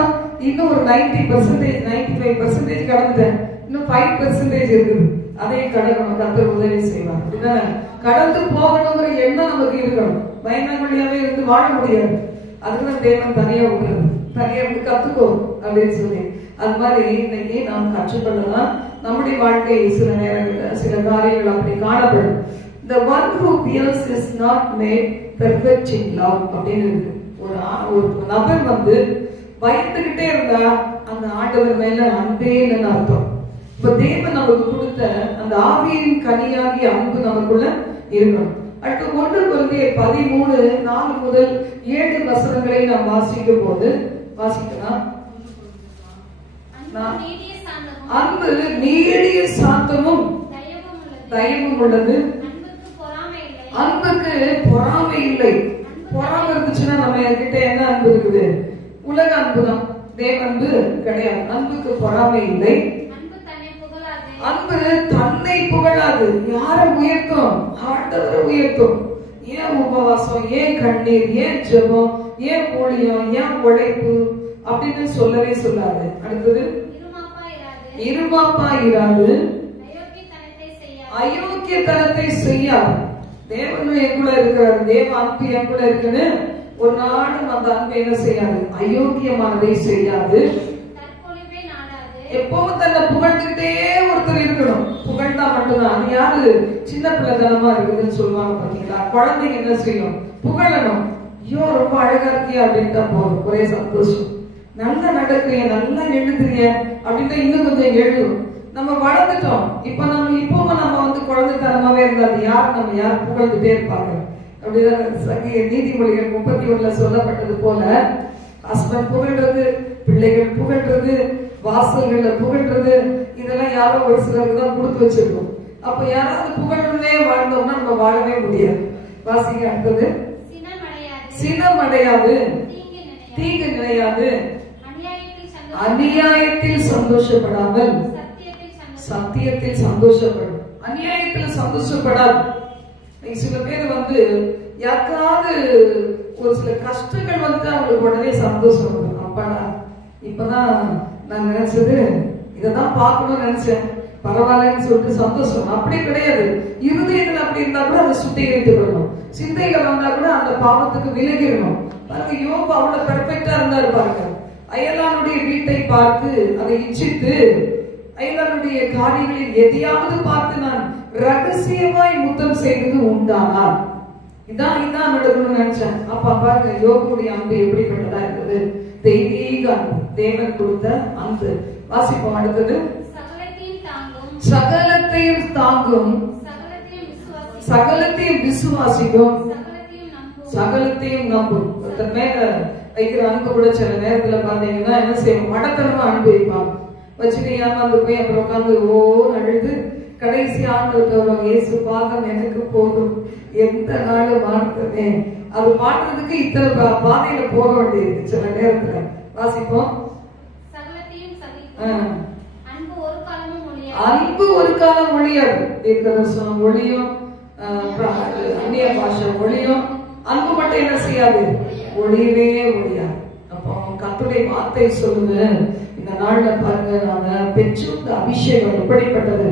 இன்னும் ஒரு 90% 95% கடந்துட்டேன். இன்னும் 5% இருக்குது. அதையும் கடக்கணும், கர்த்தர் உதவி செய்வார். அப்படிதானே? கடந்து போகணுங்கிற எண்ணம் நமக்கு இருக்கணும். பயங்கரமாவே இருந்து வாழ முடியாது. அதுக்குதான் தேவன் தனியா விடுறது, தனியா இருந்து கத்துக்கோ அப்படின்னு சொல்லி. அது மாதிரி இன்னைக்கு நாம் கற்றுக்கொள்ளலாம். நம்முடைய வாழ்க்கை சில நேரங்களில் சில காரியங்கள் அப்படி காணப்படும். The one who fears is not made perfect in love அப்படின்னு இருக்கு. ஒரு நபர் பயந்துகிட்டே இருந்தா அந்த ஆண்டவர் மேல அன்பே இல்லைன்னு அர்த்தம். இப்ப தேவன் நமக்கு கொடுத்த அந்த ஆவியின் கனியாகிய அன்பு நமக்குள்ள இருக்கணும். அடுத்து 1 கொரிந்தியர் 13:4 முதல் 7 வசனங்களை நாம் வாசிக்கும் போது வாசிக்கலாம். அன்பு நீடிய சாந்தமும் தயவும் உள்ளது, அன்புக்கு பொறாமை இல்லை. பொறாமை இருந்துச்சுன்னா நம்ம கிட்ட என்ன அன்பு இருக்குது? உலக அன்பு தான், தேவ அன்பு கிடையாது. அன்புக்கு பொறாமை இல்லை. அன்பு தன்னை புகழாது. யாரை உயர்த்தும்? ஆண்டவரை உயர்த்தும். ஏன் உபவாசம், ஏன் கண்ணீர், ஏன் ஜெபம், ஏன் ஊழியம், ஏன் உழைப்பு அப்படின்னு சொல்லவே சொல்லாது. அடுத்தது இருமாப்பா இராது, அயோக்கியத்தனத்தை செய்யாது. தேவனும் எங்குள்ள இருக்கிறாரு, தேவ அன்பு எங்குள்ள இருக்குன்னு ஒரு நாளும் அந்த அன்பு என்ன செய்யாது? அயோக்கியமானதை செய்யாது. எப்பவும் தன்னை புகழ்ந்துகிட்டே ஒருத்தர் இருக்கணும். புகழ்ந்தா மட்டும்தான். அது யாரு? சின்ன பிள்ளைத்தனமா இருக்குதுன்னு சொல்லுவாங்க பாத்தீங்களா? குழந்தைங்க என்ன செய்யும்? புகழணும். ஐயோ ரொம்ப அழகா இருக்கியா அப்படின்ட்டா போதும், ஒரே சந்தோஷம். நல்லா நடக்கிறீங்க, நல்லா எழுதுறீங்க அப்படின்ட்டு இன்னும் கொஞ்சம் எழுதும். நம்ம வளர்ந்துட்டோம். இப்பவும் நம்ம குழந்தைத்தனமாவே இருந்தாது. யார் புகழ்ந்துட்டே இருப்பாங்க. அப்படிதான் நீதிமொழிகள் 31 சொல்லப்பட்டது போல ஹஸ்பண்ட் புகழ்றது, பிள்ளைகள் புகழ்றது, வாசல்கள்ல புகழ்றது, இதெல்லாம் யாரோ ஒரு சிலருக்கு தான் கொடுத்து வச்சிருக்கோம். அப்ப யாராவது புகழ்னே வாழ்ந்தோம்னா நம்ம வாழவே முடியாது. வாசிங்க அடுத்தது. சினம் அடையாது, தீங்கு நினையாது, அநியாயத்தில் சந்தோஷப்படாமல் சத்தியத்தில் சந்தோஷப்படும். அநியாயத்தில் சந்தோஷப்படாது. சில பேர் யாருக்காவது ஒரு சில கஷ்டங்கள் அவங்களுக்கு உடனே சந்தோஷம் வரும். அப்பாடா இப்பதான் நான் நினைச்சது இததான் பார்க்கணும்னு நினைச்சேன், பரவாயில்லன்னு சொல்லிட்டு சந்தோஷம். அப்படி கிடையாது. இருதயங்கள் அப்படி இருந்தா கூட அதை சுத்திகரித்து விடணும். சிந்தைகள் வந்தா கூட அந்த பாவத்துக்கு விலகிடணும். பாருங்க, யோபு அவ்வளவு பெர்ஃபெக்டா இருந்தாரு பாருங்க. அயலானுடைய வீட்டை பார்த்து அதை இச்சித்து அயலானுடைய காரியங்களில் எதையாவது பார்த்து நான் ரகசியமாய் முத்தம் செய்தது உண்டானால் இதான் நடக்கணும்னு நினைச்சேன். அப்ப பாருங்க யோபுடைய அன்பு எப்படிப்பட்டதா இருக்குது. தெய்வீக அன்பு, தேவன் கொடுத்த அன்பு. வாசிப்போம் அடுத்தது. சகலத்தையும் தாங்கும், சகலத்தையும் விசுவாசிக்கும், சகலத்தையும் நம்பும். ஒருத்தர் மேல வைக்கிற அன்பு கூட சில நேரத்துல பாத்தீங்கன்னா என்ன செய்யும், மடத்தனமா அன்பு வைப்பாங்க. வச்சுட்டு ஏமாந்து போய் அப்புறம் உட்காந்து அழுது கடைசி ஆண்டவர் இயேசு பாதம் எனக்கு போதும், எந்த நாளும் மாற்றுமே. அது மாற்றுறதுக்கு இத்தனை பாதையில போக வேண்டியிருக்கு சில நேரத்துல. வாசிப்போம். அன்பு ஒரு காலம் ஒழியாது. தீர்க்கதரிசனம் ஒழியும், அந்நிய பாஷை ஒழியும், அன்பு மட்டும் என்ன செய்யாது, ஒழியவே ஒழியாது. அப்போ கர்த்தருடைய வார்த்தை சொல்லுது, இந்த நாள்ல பாருங்க, நாங்க பெற்றிருந்த அபிஷேகம் எப்படிப்பட்டது,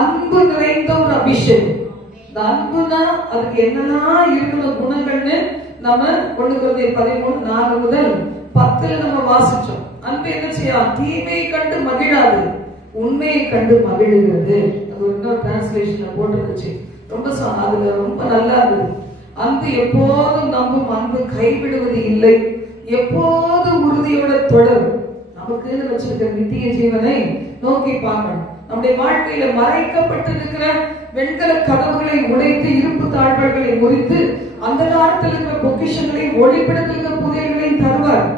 அன்பு நிறைந்த ஒரு அபிஷேகம். இந்த அன்புனா அதுக்கு என்னெல்லாம் இருக்கிற குணங்கள்னு நம்ம 1 Corinthians 13:4 முதல் 10 நம்ம வாசிச்சோம். அன்பு என்ன செய்யும், தீமையை கண்டு மகிழாது, உண்மையை கண்டு மகிழுகிறது. அது இன்னொரு டிரான்ஸ்லேஷன்ல போட்டுருச்சு. அதுல ரொம்ப நல்லா இருந்தது. அன்பு எப்போதும் நம்பும், அன்பு கைவிடுவது இல்லை, எப்போதும் உறுதியோட தொடரும். நமக்கு வச்சிருக்கிற நித்திய ஜீவனை நோக்கி பார்க்கணும். நம்முடைய வாழ்க்கையில மறைக்கப்பட்டிருக்கிற வெண்கல கதவுகளை உடைத்து, இருப்பு தாழ்வுகளை முறித்து, அந்த காலத்தில் இருக்கிற பொக்கிஷங்களை, ஒளிப்படத்தில் புதையல்களையும் தருவார்.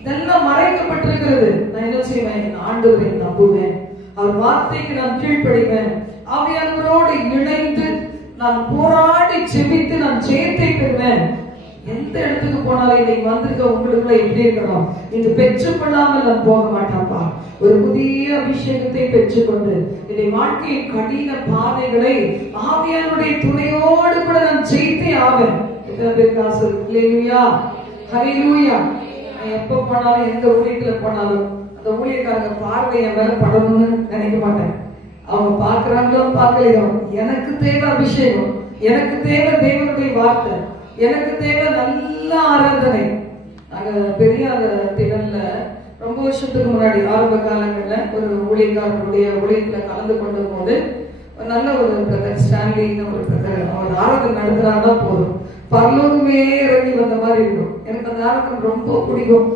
இதெல்லாம் மறைக்கப்பட்டிருக்கிறது. நான் என்ன செய்வேன், ஆண்டவரை நம்புவேன், அவர் வார்த்தைக்கு நான் கீழ்ப்படிவேன், ஆவியானவரோடு இணைந்து நான் போராடி செபித்து நான் ஜெயத்தை பெறுவேன். எந்த இடத்துக்கு போனாலும் இன்னைக்கு வந்திருக்க உங்களுக்குள்ள எப்படி இருக்கணும், இது பெற்றுக்கொள்ளாமல் நான் போக மாட்டாப்பா. ஒரு புதிய அபிஷேகத்தை பெற்றுக்கொண்டு என்னுடைய வாழ்க்கையின் கடின பாதைகளை ஆவியானுடைய துணையோடு கூட நான் ஜெயித்தே ஆவேன். எத்தனை பேருக்கு ஆசை இல்லையா? ஹல்லேலூயா. எப்ப போனாலும், எந்த ஊழியத்துல போனாலும், அந்த ஊழியக்காரங்க பார்வை என் மேல படணும்னு நினைக்க மாட்டேன். அவங்க பார்க்கிறாங்களோ பார்க்கலையோ, எனக்கு தேவை அபிஷேகம், எனக்கு தேவை தேவனுடைய வார்த்தை, எனக்கு தேவை நல்ல ஆராதனை. நாங்க பெரிய திடல்ல ரொம்ப வருஷத்துக்கு முன்னாடி ஆரம்ப காலங்கள்ல ஒரு ஊழியக்காரனுடைய ஊழியத்துல கலந்து கொண்ட போது நல்ல ஒரு பிரதர் ஸ்டான்லின்னு ஒரு பிரதர், அவர் ஆராதனை நடத்துறாருன்னா போதும், பரலோகமே இறங்கி வந்த மாதிரி இருக்கும். எனக்கு அந்த ஆராதனை ரொம்ப பிடிக்கும்.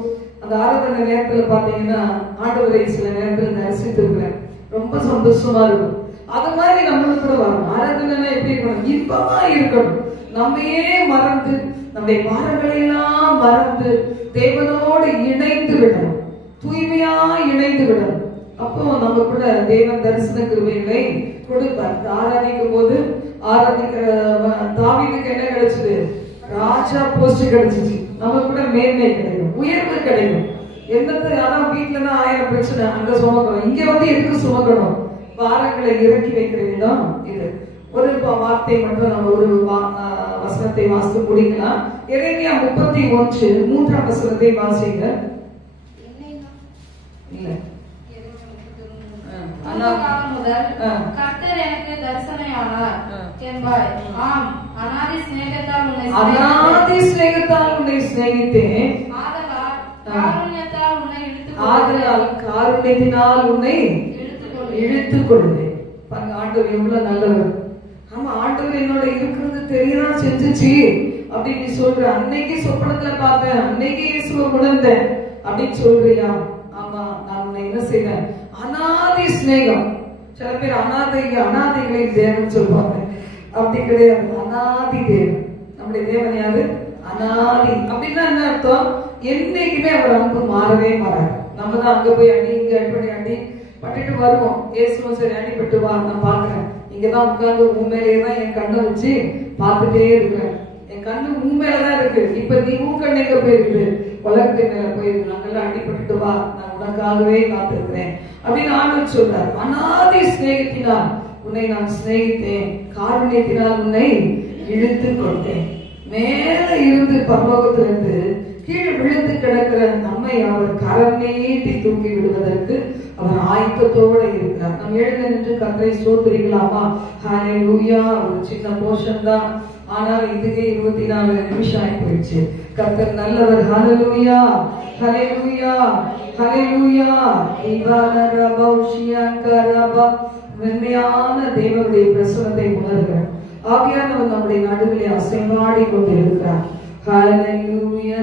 அந்த ஆராதனை நேரத்துல பாத்தீங்கன்னா ஆண்டவரை சில நேரத்தில் தரிசித்திருக்கிறேன், ரொம்ப சந்தோஷமா இருக்கும். அது மாதிரி நம்மளுக்கு கூட வரணும். ஆராதனை எப்படி இருக்கணும், இன்பமா இருக்கணும். நம்மையே மறந்து, நம்முடைய பாரங்களை எல்லாம் மறந்து தேவனோடு இணைந்து விடணும், தூய்மையா இணைந்து விடணும். அப்போ நம்ம கூட தேவன் தரிசன கிருபைகளை கொடுப்பார். ஆராதிக்கும் போது ஆராதிக்கிற தாவீதுக்கு என்ன கிடைச்சது, ராஜா போஸ்ட் கிடைச்சிச்சு. நம்ம கூட மேன்மை கிடைக்கும், உயர்வு கிடைக்கும். என்னது, அதான் வீட்டுல தான் 1000 பிரச்சனை, அங்க சுமக்கணும், இங்க வந்து எதுக்கு சுமக்கணும், பாரங்களை இறக்கி வைக்கிற இடம் இது. ஒரு வார்த்தை மட்டும் நம்ம ஒரு வசனத்தை வாசித்து முடிக்கலாம். எரேமியா 31:3 வாசிங்க. இல்ல, கர்த்தர் எனக்கு தரிசனையானார் என்பாய். ஆம், அநாதி சிநேகத்தால் உன்னை சிநேகித்தேன், ஆதலால் காருண்யத்தினால் உன்னை இழுத்துக் கொள்வேன். ஆண்டவர் எவ்வளவு நல்லவர். ஆமா, ஆண்டவர் என்னோட இருக்கிறது தெரியதான் செஞ்சுச்சு அப்படின்னு சொல்ற. அன்னைக்கு சொப்பனத்துல பார்த்தேன், அன்னைக்கு இயேசுவை உணர்ந்தேன் அப்படின்னு சொல்றியா? ஆமா, நான் உன்னை என்ன செய்வேன், அநாதி சிநேகம். சில பேர் அநாதைகளை தேவன் சொல்லுவாங்க, அப்படி கிடையாது. அநாதி தேவன். நம்முடைய தேவன் யாரு? அநாதி. அப்படின்னா என்ன அர்த்தம், என்னைக்குமே அவர் அன்பு மாறவே மாறாது. நம்ம தான் அங்க போய் அடி இங்க அடி பண்ணிட்டு வருவோம். இயேசுவும் சரி, அடிபட்டு வா, நான் பாக்குறேன், இங்கதான் உட்கார்ந்து உண்மையிலேயே தான் என் கண்ணை வச்சு பார்த்துட்டே இருக்கிறேன், என் கண்ணு உண்மையிலதான் இருக்கு. இப்ப நீ உன் கண்ணு எங்க போயிருக்கு, உலகத்தின் மேல போயிருக்கு, நாங்கெல்லாம் அடிபட்டுட்டு வா, நான் உனக்காகவே காத்திருக்கிறேன் அப்படின்னு ஆண்டவர் சொல்றார். அநாதி சிநேகத்தினால் உன்னை நான் சிநேகித்தேன், காருண்யத்தினால் உன்னை இழுத்துக் கொண்டேன். மேல இருந்து பரலோகத்திலிருந்து கீழே விழுந்து கிடக்கிற நம்மை அவர் கரம் நீட்டி தூக்கி விடுவதற்கு அவர் ஆயத்தத்தோட இருக்கிறார். நம்ம எழுந்து நின்று கர்த்தரை ஸ்தோத்திரிக்கலாமா? ஹல்லேலூயா. ஒரு சின்ன போர்ஷன் தான், ஆனால் இதுக்கே 24 நிமிஷம் ஆகி போயிடுச்சு. கர்த்தர் நல்லவர். ஹல்லேலூயா, ஹல்லேலூயா, ஹல்லேலூயா. மென்மையான தேவனுடைய பிரசன்னத்தை உணர்கிறார். ஆவியானவர் நம்முடைய நடுவிலே அசைவாடி கொண்டிருக்கிறார். ஹல்லேலூயா.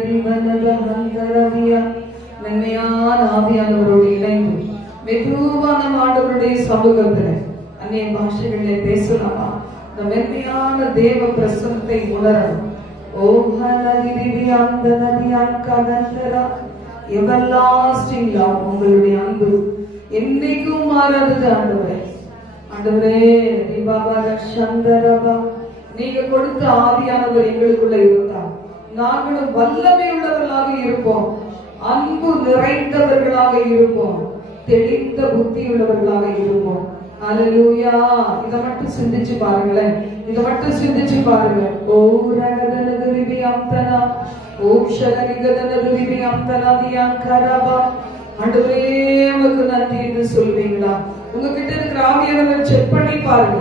மென்மையான ஆவியானவரோடு இணைந்து மெதுவான ஆண்டவருடைய சமூகத்தில் அந்நிய பாஷைகளிலே பேசலாமா? இந்த மென்மையான தேவ பிரசன்னத்தை உணரணும். உங்களுடைய அன்பு என்னைக்கும் மாறாதது ஆண்டவரே. ஆண்டவரே, நீங்க கொடுத்த ஆவியானவர் எங்களுக்குள்ள இருந்தால் நாங்களும் வல்லமை உள்ளவர்களாக இருப்போம், அன்பு நிறைந்தவர்களாக இருப்போம், தெளிந்த புத்தி உள்ளவர்களாக இருப்போம். அல்லேலூயா. இதை மட்டும் சிந்திச்சு பாருங்களேன், இதை மட்டும் சிந்திச்சு பாருங்க. ஓ ரகதனதுரிபி அம்தனா, ஓ ஷகரிகதனதுரிபி அம்தனா தியாங்கரபா. ஆண்டவரே உமக்கு நன்றி என்று சொல்வீங்களா? உங்ககிட்ட இருக்கிற ஆவியானவர் செக் பண்ணி பாருங்க.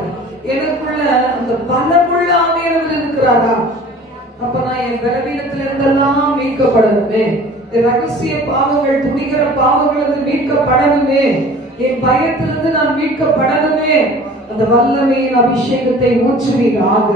எனக்குள்ள அந்த பலமுள்ள ஆவியானவர் இருக்கிறாரா? அப்ப நான் என் பலவீனத்துல இருந்தெல்லாம் மீட்கப்படணுமே, என் ரகசிய பாவங்கள், துணிகர பாவங்கள் மீட்கப்படணுமே, என் பயத்திலிருந்து நான் மீட்கப்படணுமே. அந்த வல்லமையின் அபிஷேகத்தை ஊற்றுவீராக.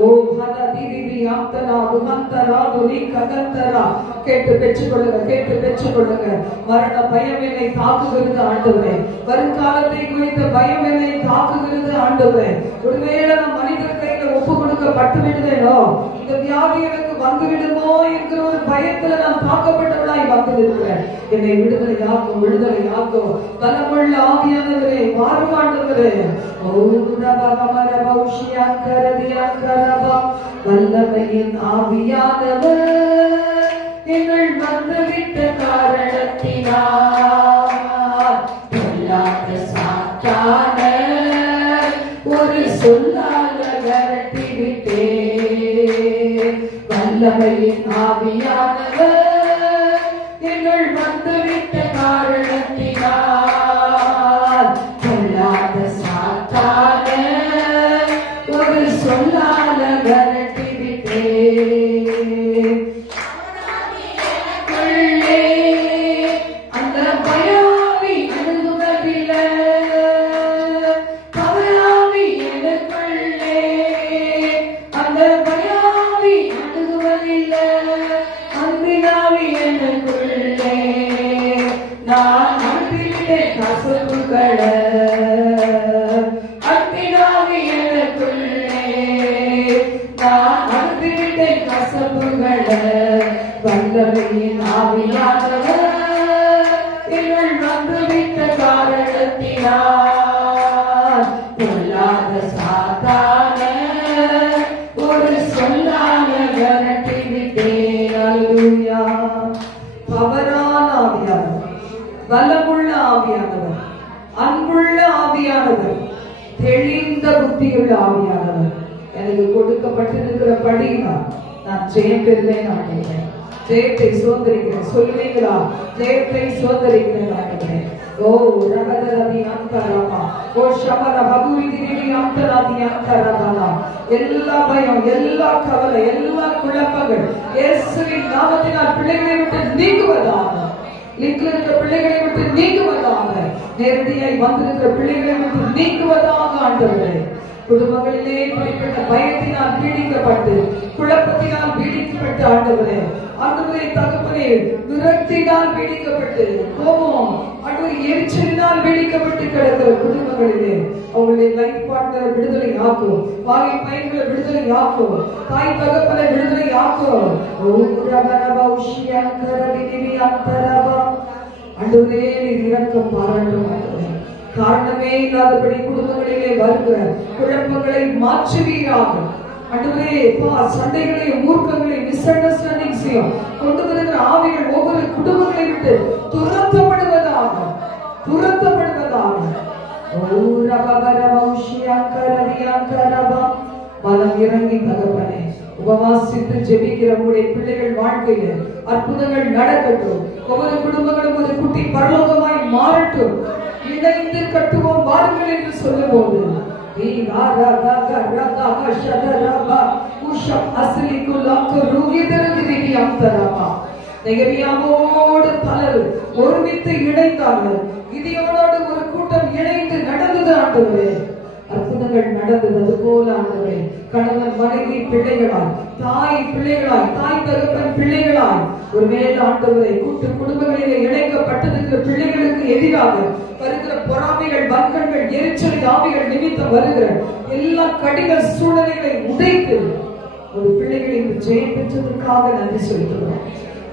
ஓ ஹததிரிபி ஆப்தனா புகந்தரா துனி ககந்தரா. கேட்டு பெற்றுக்கொள்ளுங்க, கேட்டு பெற்றுக்கொள்ளுங்க. மரண பயம் என்னை தாக்குகிறது ஆண்டவரே, வருங்காலத்தை குறித்த பயம் என்னை தாக்குகிறது ஆண்டவரே. ஒருவேளை நான் மனிதர் கையில ஒப்பு கொடுக்கப்பட்டு விடுவேனோ, இந்த வியாதி எனக்கு வந்து விடுமோ என்கிற ஒரு பயத்துல நான் தாக்கப்பட்டவளாய் வந்து இருக்கிறேன். என்னை விடுதலையாக்கும், விடுதலையாக்கும். பலமுள்ள ஆவியானவரே, வாரும் ஆண்டவரே. வல்லமையின் ஆவியானவர் எங்கள் வந்துவிட்ட காரணத்தினால் பொல்லாத சாத்தான ஒரு சொல்லாக விரட்டிவிட்டே. வல்லமையின் ஆவியானவர் எங்கள் வந்துவிட்ட காரணத்தினால் பொல்லாத சாத்தான ஒரு சொல்லால விரட்டிவிட்டே. அந்த பயாவி அணுகுவதில்லை, பயாவி எனக்குள்ளே. அந்த பயாவி அணுகுவதில்லை, அன்பினாவி எனக்குள்ளே. நான் அன்பிலே கசப்புகளை, அன்பினாவி எனக்குள்ளே. நான் அன்பிலே கசப்புகளை. வல்லமையின் ஆவியானவர் எங்கள் வந்துவிட்ட காரணத்தினால் பொல்லாத சாத்தான ஒரு சொல்லான விரட்டிவிட்டே. அல்லேலூயா. பவரான ஆவியானவர், பலமுள்ள ஆவியானவர், அன்புள்ள ஆவியானவர், தெளிந்த புத்தியுள்ள ஆவியானவர் எனக்கு கொடுக்கப்பட்டிருக்கிறபடி நான் ஜெயம் பெறுவேன் ஆண்டவரே. ஜெயத்தை சுதந்திரிக்கிறேன் சொல்லுவீங்களா? ஜெயத்தை சுதந்திரிக்கிறேன் ஆண்டவரே. ஓ ரகதரதி அந்தரமா, ஓ ஷமர பகுதிரிதி அந்தரதி அந்தரமா. எல்லா பயம், எல்லா கவலை, எல்லா குழப்பங்கள் இயேசுவின் நாமத்தினால் பிள்ளைகளை விட்டு நீங்குவதாக. இருக்கிற பிள்ளைகளை விட்டு நீங்குவதாக. நேரடியாய் வந்திருக்கிற பிள்ளைகளை விட்டு நீங்குவதாக ஆண்டவரே. குடும்பங்களிலே இப்படிப்பட்ட பயத்தினால் பீடிக்கப்பட்டு, குழப்பத்தினால் பீடிக்கப்பட்டு ஆண்டவரே, ஆண்டவரே தகப்பனே, விரக்தினால் பீடிக்கப்பட்டு, கோபம் ஆண்டவரே எரிச்சலினால் பீடிக்கப்பட்டு கிடக்கிற குடும்பங்களிலே அவங்களுடைய லைஃப் பார்ட்னர் விடுதலை ஆக்கும், பாவி பையன்களை விடுதலை ஆக்கும், தாய் தகப்பனை விடுதலை ஆக்கும். ஆண்டவரே நீர் இரக்கம் பாராட்டும் ஆண்டவரே. காரணமே இல்லாதபடி குடும்பங்களிலே வருகிற குழப்பங்களை மாற்றுவீராக ஆண்டவரே. சண்டைகளை, மூர்க்கங்களை, மிஸ் அண்டர்ஸ்டாண்டிங்ஸையும் கொண்டு வருகிற ஆவிகள் ஒவ்வொரு குடும்பங்களை விட்டு துரத்தப்படுவதாக, துரத்தப்படுவதாக. மனம் இறங்கி தகப்பனே, உபவாசித்து ஜெபிக்கிற உங்களுடைய பிள்ளைகள் வாழ்க்கையில அற்புதங்கள் நடக்கட்டும். ஒவ்வொரு குடும்பங்களும் ஒரு குட்டி பரலோகமாய் மாறட்டும். இணைந்து கட்டுவோம் வாருங்கள் என்று சொல்லும் போது நெகமியாவோடு பலர் ஒருமித்து இணைந்தார்கள். கிதியோனோடு ஒரு கூட்டம் இணைந்து நடந்தது ஆண்டவரே. அற்புதங்கள் காரியங்கள் நடந்தது. அது போல ஆண்டவரே கணவன் மனைவி பிள்ளைகளாய், தாய் பிள்ளைகளாய், தாய் தகப்பன் பிள்ளைகளாய், ஒருவேளை ஆண்டவரே கூட்டு குடும்பங்களிலே இணைக்கப்பட்டதுக்கு பிள்ளைகளுக்கு எதிராக வருகிற பொறாமைகள், வன்கண்கள், எரிச்சல் ஆவிகள் நிமித்தம் வருகிற எல்லா கடின சூழ்நிலைகளை உடைத்து ஒரு பிள்ளைகளின் ஜெயம் பெற்றதற்காக நன்றி செலுத்துகிறோம்.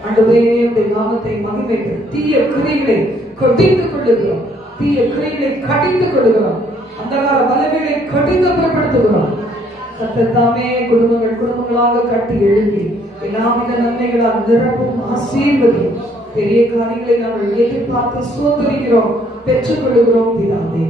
ஆண்டவரே உம்முடைய நாமத்தை மகிமைப்படுத்தி தீய கிரியைகளை கடிந்து கொள்ளுகிறோம், தீய கிரியைகளை கடிந்து கொள்ளுகிறோம், அந்தகார வல்லமைகளை கடிந்து புறப்படுத்துகிறோம். கர்த்தர் தாமே குடும்பங்களாக கட்டி எழுப்பி எல்லாவித நன்மைகளால் நிரப்பும் ஆசீர்வதியும். பெரிய காரியங்களை நாங்கள் எதிர்பார்த்து சோதரிக்கிறோம், பெற்றுக் கொள்ளுகிறோம் பிதாவே.